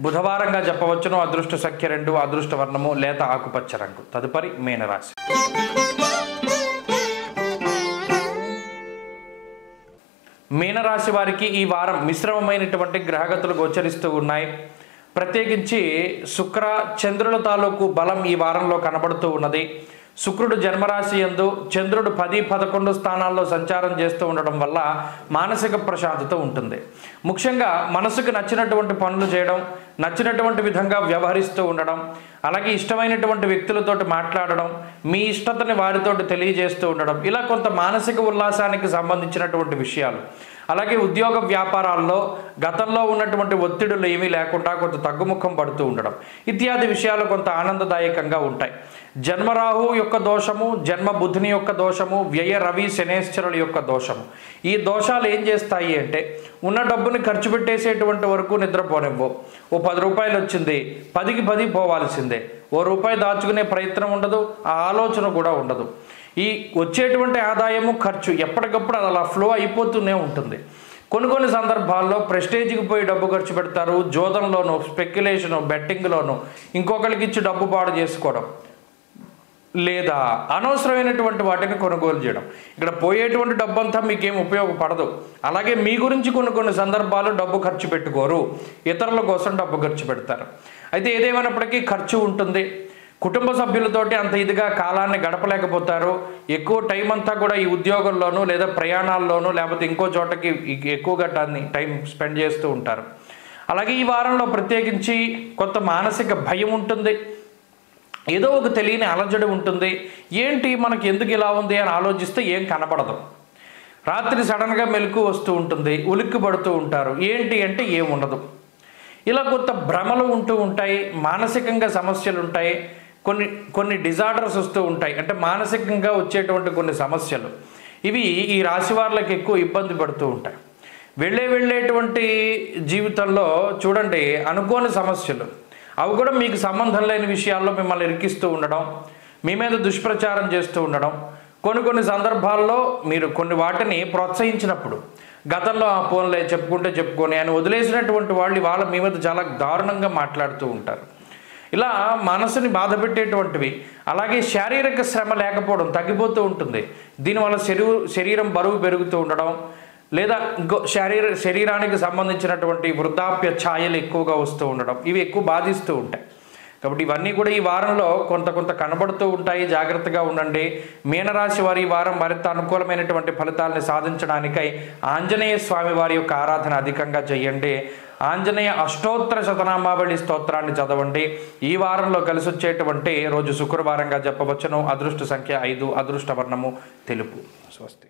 బుధవారంగా చెప్పవచ్చును. అదృష్ట సంఖ్య 2, అదృష్ట వర్ణము లేత ఆకుపచ్చ రంగు. తదుపరి మీనరాశి. మీనరాశి వారికి ఈ వారం మిశ్రమమైనటువంటి గ్రహగతులు గోచరిస్తూ ఉన్నాయి. ప్రత్యేకించి శుక్ర, చంద్రుల తాలూకు బలం ఈ వారంలో కనబడుతూ ఉన్నది. శుక్రుడు జన్మరాశి యందు, చంద్రుడు 10, 11 స్థానాల్లో సంచారం చేస్తూ ఉండడం వల్ల మానసిక ప్రశాంతత ఉంటుంది. ముఖ్యంగా మనసుకు నచ్చినటువంటి పనులు చేయడం, నచ్చినటువంటి విధంగా వ్యవహరిస్తూ ఉండడం, అలాగే ఇష్టమైనటువంటి వ్యక్తులతోటి మాట్లాడడం, మీ ఇష్టతని వారితోటి తెలియజేస్తూ ఉండడం, ఇలా కొంత మానసిక ఉల్లాసానికి సంబంధించినటువంటి విషయాలు. అలాగే ఉద్యోగ వ్యాపారాల్లో గతంలో ఉన్నటువంటి ఒత్తిడులు ఏమీ లేకుండా కొంత తగ్గుముఖం పడుతూ ఉండడం ఇత్యాది విషయాలు కొంత ఆనందదాయకంగా ఉంటాయి. జన్మరాహు యొక్క దోషము, జన్మ బుధుని యొక్క దోషము, వ్యయ రవి శనేశ్వరుల యొక్క దోషము. ఈ దోషాలు ఏం చేస్తాయి అంటే ఉన్న డబ్బుని ఖర్చు పెట్టేసేటువంటి వరకు నిద్రపోనివ్వు. ఓ 10 రూపాయలు వచ్చింది, 10కి 10 పోవాల్సిందే. ఓ రూపాయి దాచుకునే ప్రయత్నం ఉండదు, ఆ ఆలోచన కూడా ఉండదు. ఈ వచ్చేటువంటి ఆదాయము ఖర్చు ఎప్పటికప్పుడు అది అలా ఫ్లో అయిపోతూనే ఉంటుంది. కొన్ని సందర్భాల్లో ప్రెస్టేజ్కి పోయి డబ్బు ఖర్చు పెడతారు, జోదంలోను, స్పెక్యులేషను, బెట్టింగ్లోను, ఇంకొకరికి ఇచ్చి డబ్బు పాడు చేసుకోవడం, లేదా అనవసరమైనటువంటి వాటిని కొనుగోలు చేయడం. ఇక్కడ పోయేటువంటి డబ్బు అంతా మీకేం ఉపయోగపడదు. అలాగే మీ గురించి కొన్ని సందర్భాలు డబ్బు ఖర్చు పెట్టుకోరు, ఇతరుల కోసం డబ్బు ఖర్చు పెడతారు. అయితే ఏదేమైనప్పటికీ ఖర్చు ఉంటుంది. కుటుంబ సభ్యులతోటి అంత ఇదిగా కాలాన్ని గడపలేకపోతారు. ఎక్కువ టైం అంతా కూడా ఈ ఉద్యోగంలోనూ లేదా ప్రయాణాల్లోనూ లేకపోతే ఇంకో చోటకి ఎక్కువగా టైం స్పెండ్ చేస్తూ ఉంటారు. అలాగే ఈ వారంలో ప్రత్యేకించి కొంత మానసిక భయం ఉంటుంది, ఏదో ఒక తెలియని అలజడి ఉంటుంది. ఏంటి మనకి ఎందుకు ఇలా ఉంది అని ఆలోచిస్తే ఏం కనపడదు. రాత్రి సడన్గా మెలకు వస్తూ ఉంటుంది, ఉలిక్కి పడుతూ ఉంటారు. ఏంటి అంటే ఏముండదు. ఇలా కొంత భ్రమలు ఉంటూ ఉంటాయి, మానసికంగా సమస్యలు ఉంటాయి, కొన్ని డిజార్డర్స్ వస్తూ ఉంటాయి. అంటే మానసికంగా వచ్చేటువంటి కొన్ని సమస్యలు ఇవి ఈ రాశి వారికి ఎక్కువ ఇబ్బంది పడుతూ ఉంటాయి. వెళ్ళేటువంటి జీవితంలో చూడండి అనుకోని సమస్యలు, అవి కూడా మీకు సంబంధం లేని విషయాల్లో మిమ్మల్ని ఇరికిస్తూ ఉండడం, మీ మీద దుష్ప్రచారం చేస్తూ ఉండడం. కొన్ని సందర్భాల్లో మీరు కొన్ని వాటిని ప్రోత్సహించినప్పుడు గతంలో ఆ ఫోన్లే చెప్పుకొని అని వదిలేసినటువంటి వాళ్ళు వాళ్ళ మీ మీద చాలా దారుణంగా మాట్లాడుతూ ఉంటారు. ఇలా మనసుని బాధ పెట్టేటువంటివి. అలాగే శారీరక శ్రమ లేకపోవడం, తగ్గిపోతూ ఉంటుంది. దీనివల్ల శరీరం బరువు పెరుగుతూ ఉండడం, లేదా ఇంకో శరీరానికి సంబంధించినటువంటి వృద్ధాప్య ఛాయలు ఎక్కువగా వస్తూ ఉండడం, ఇవి ఎక్కువ బాధిస్తూ ఉంటాయి. కాబట్టి ఇవన్నీ కూడా ఈ వారంలో కొంత కనబడుతూ ఉంటాయి. జాగ్రత్తగా ఉండండి. మీనరాశి వారి ఈ వారం మరింత అనుకూలమైనటువంటి ఫలితాలని సాధించడానికై ఆంజనేయ స్వామి వారి యొక్క ఆరాధన అధికంగా చేయండి. ఆంజనేయ అష్టోత్తర శతనామావళి స్తోత్రాన్ని చదవండి. ఈ వారంలో కలిసి వచ్చేటువంటి రోజు శుక్రవారంగా చెప్పవచ్చును. అదృష్ట సంఖ్య 5, అదృష్ట వర్ణము తెలుపు. స్వస్తి.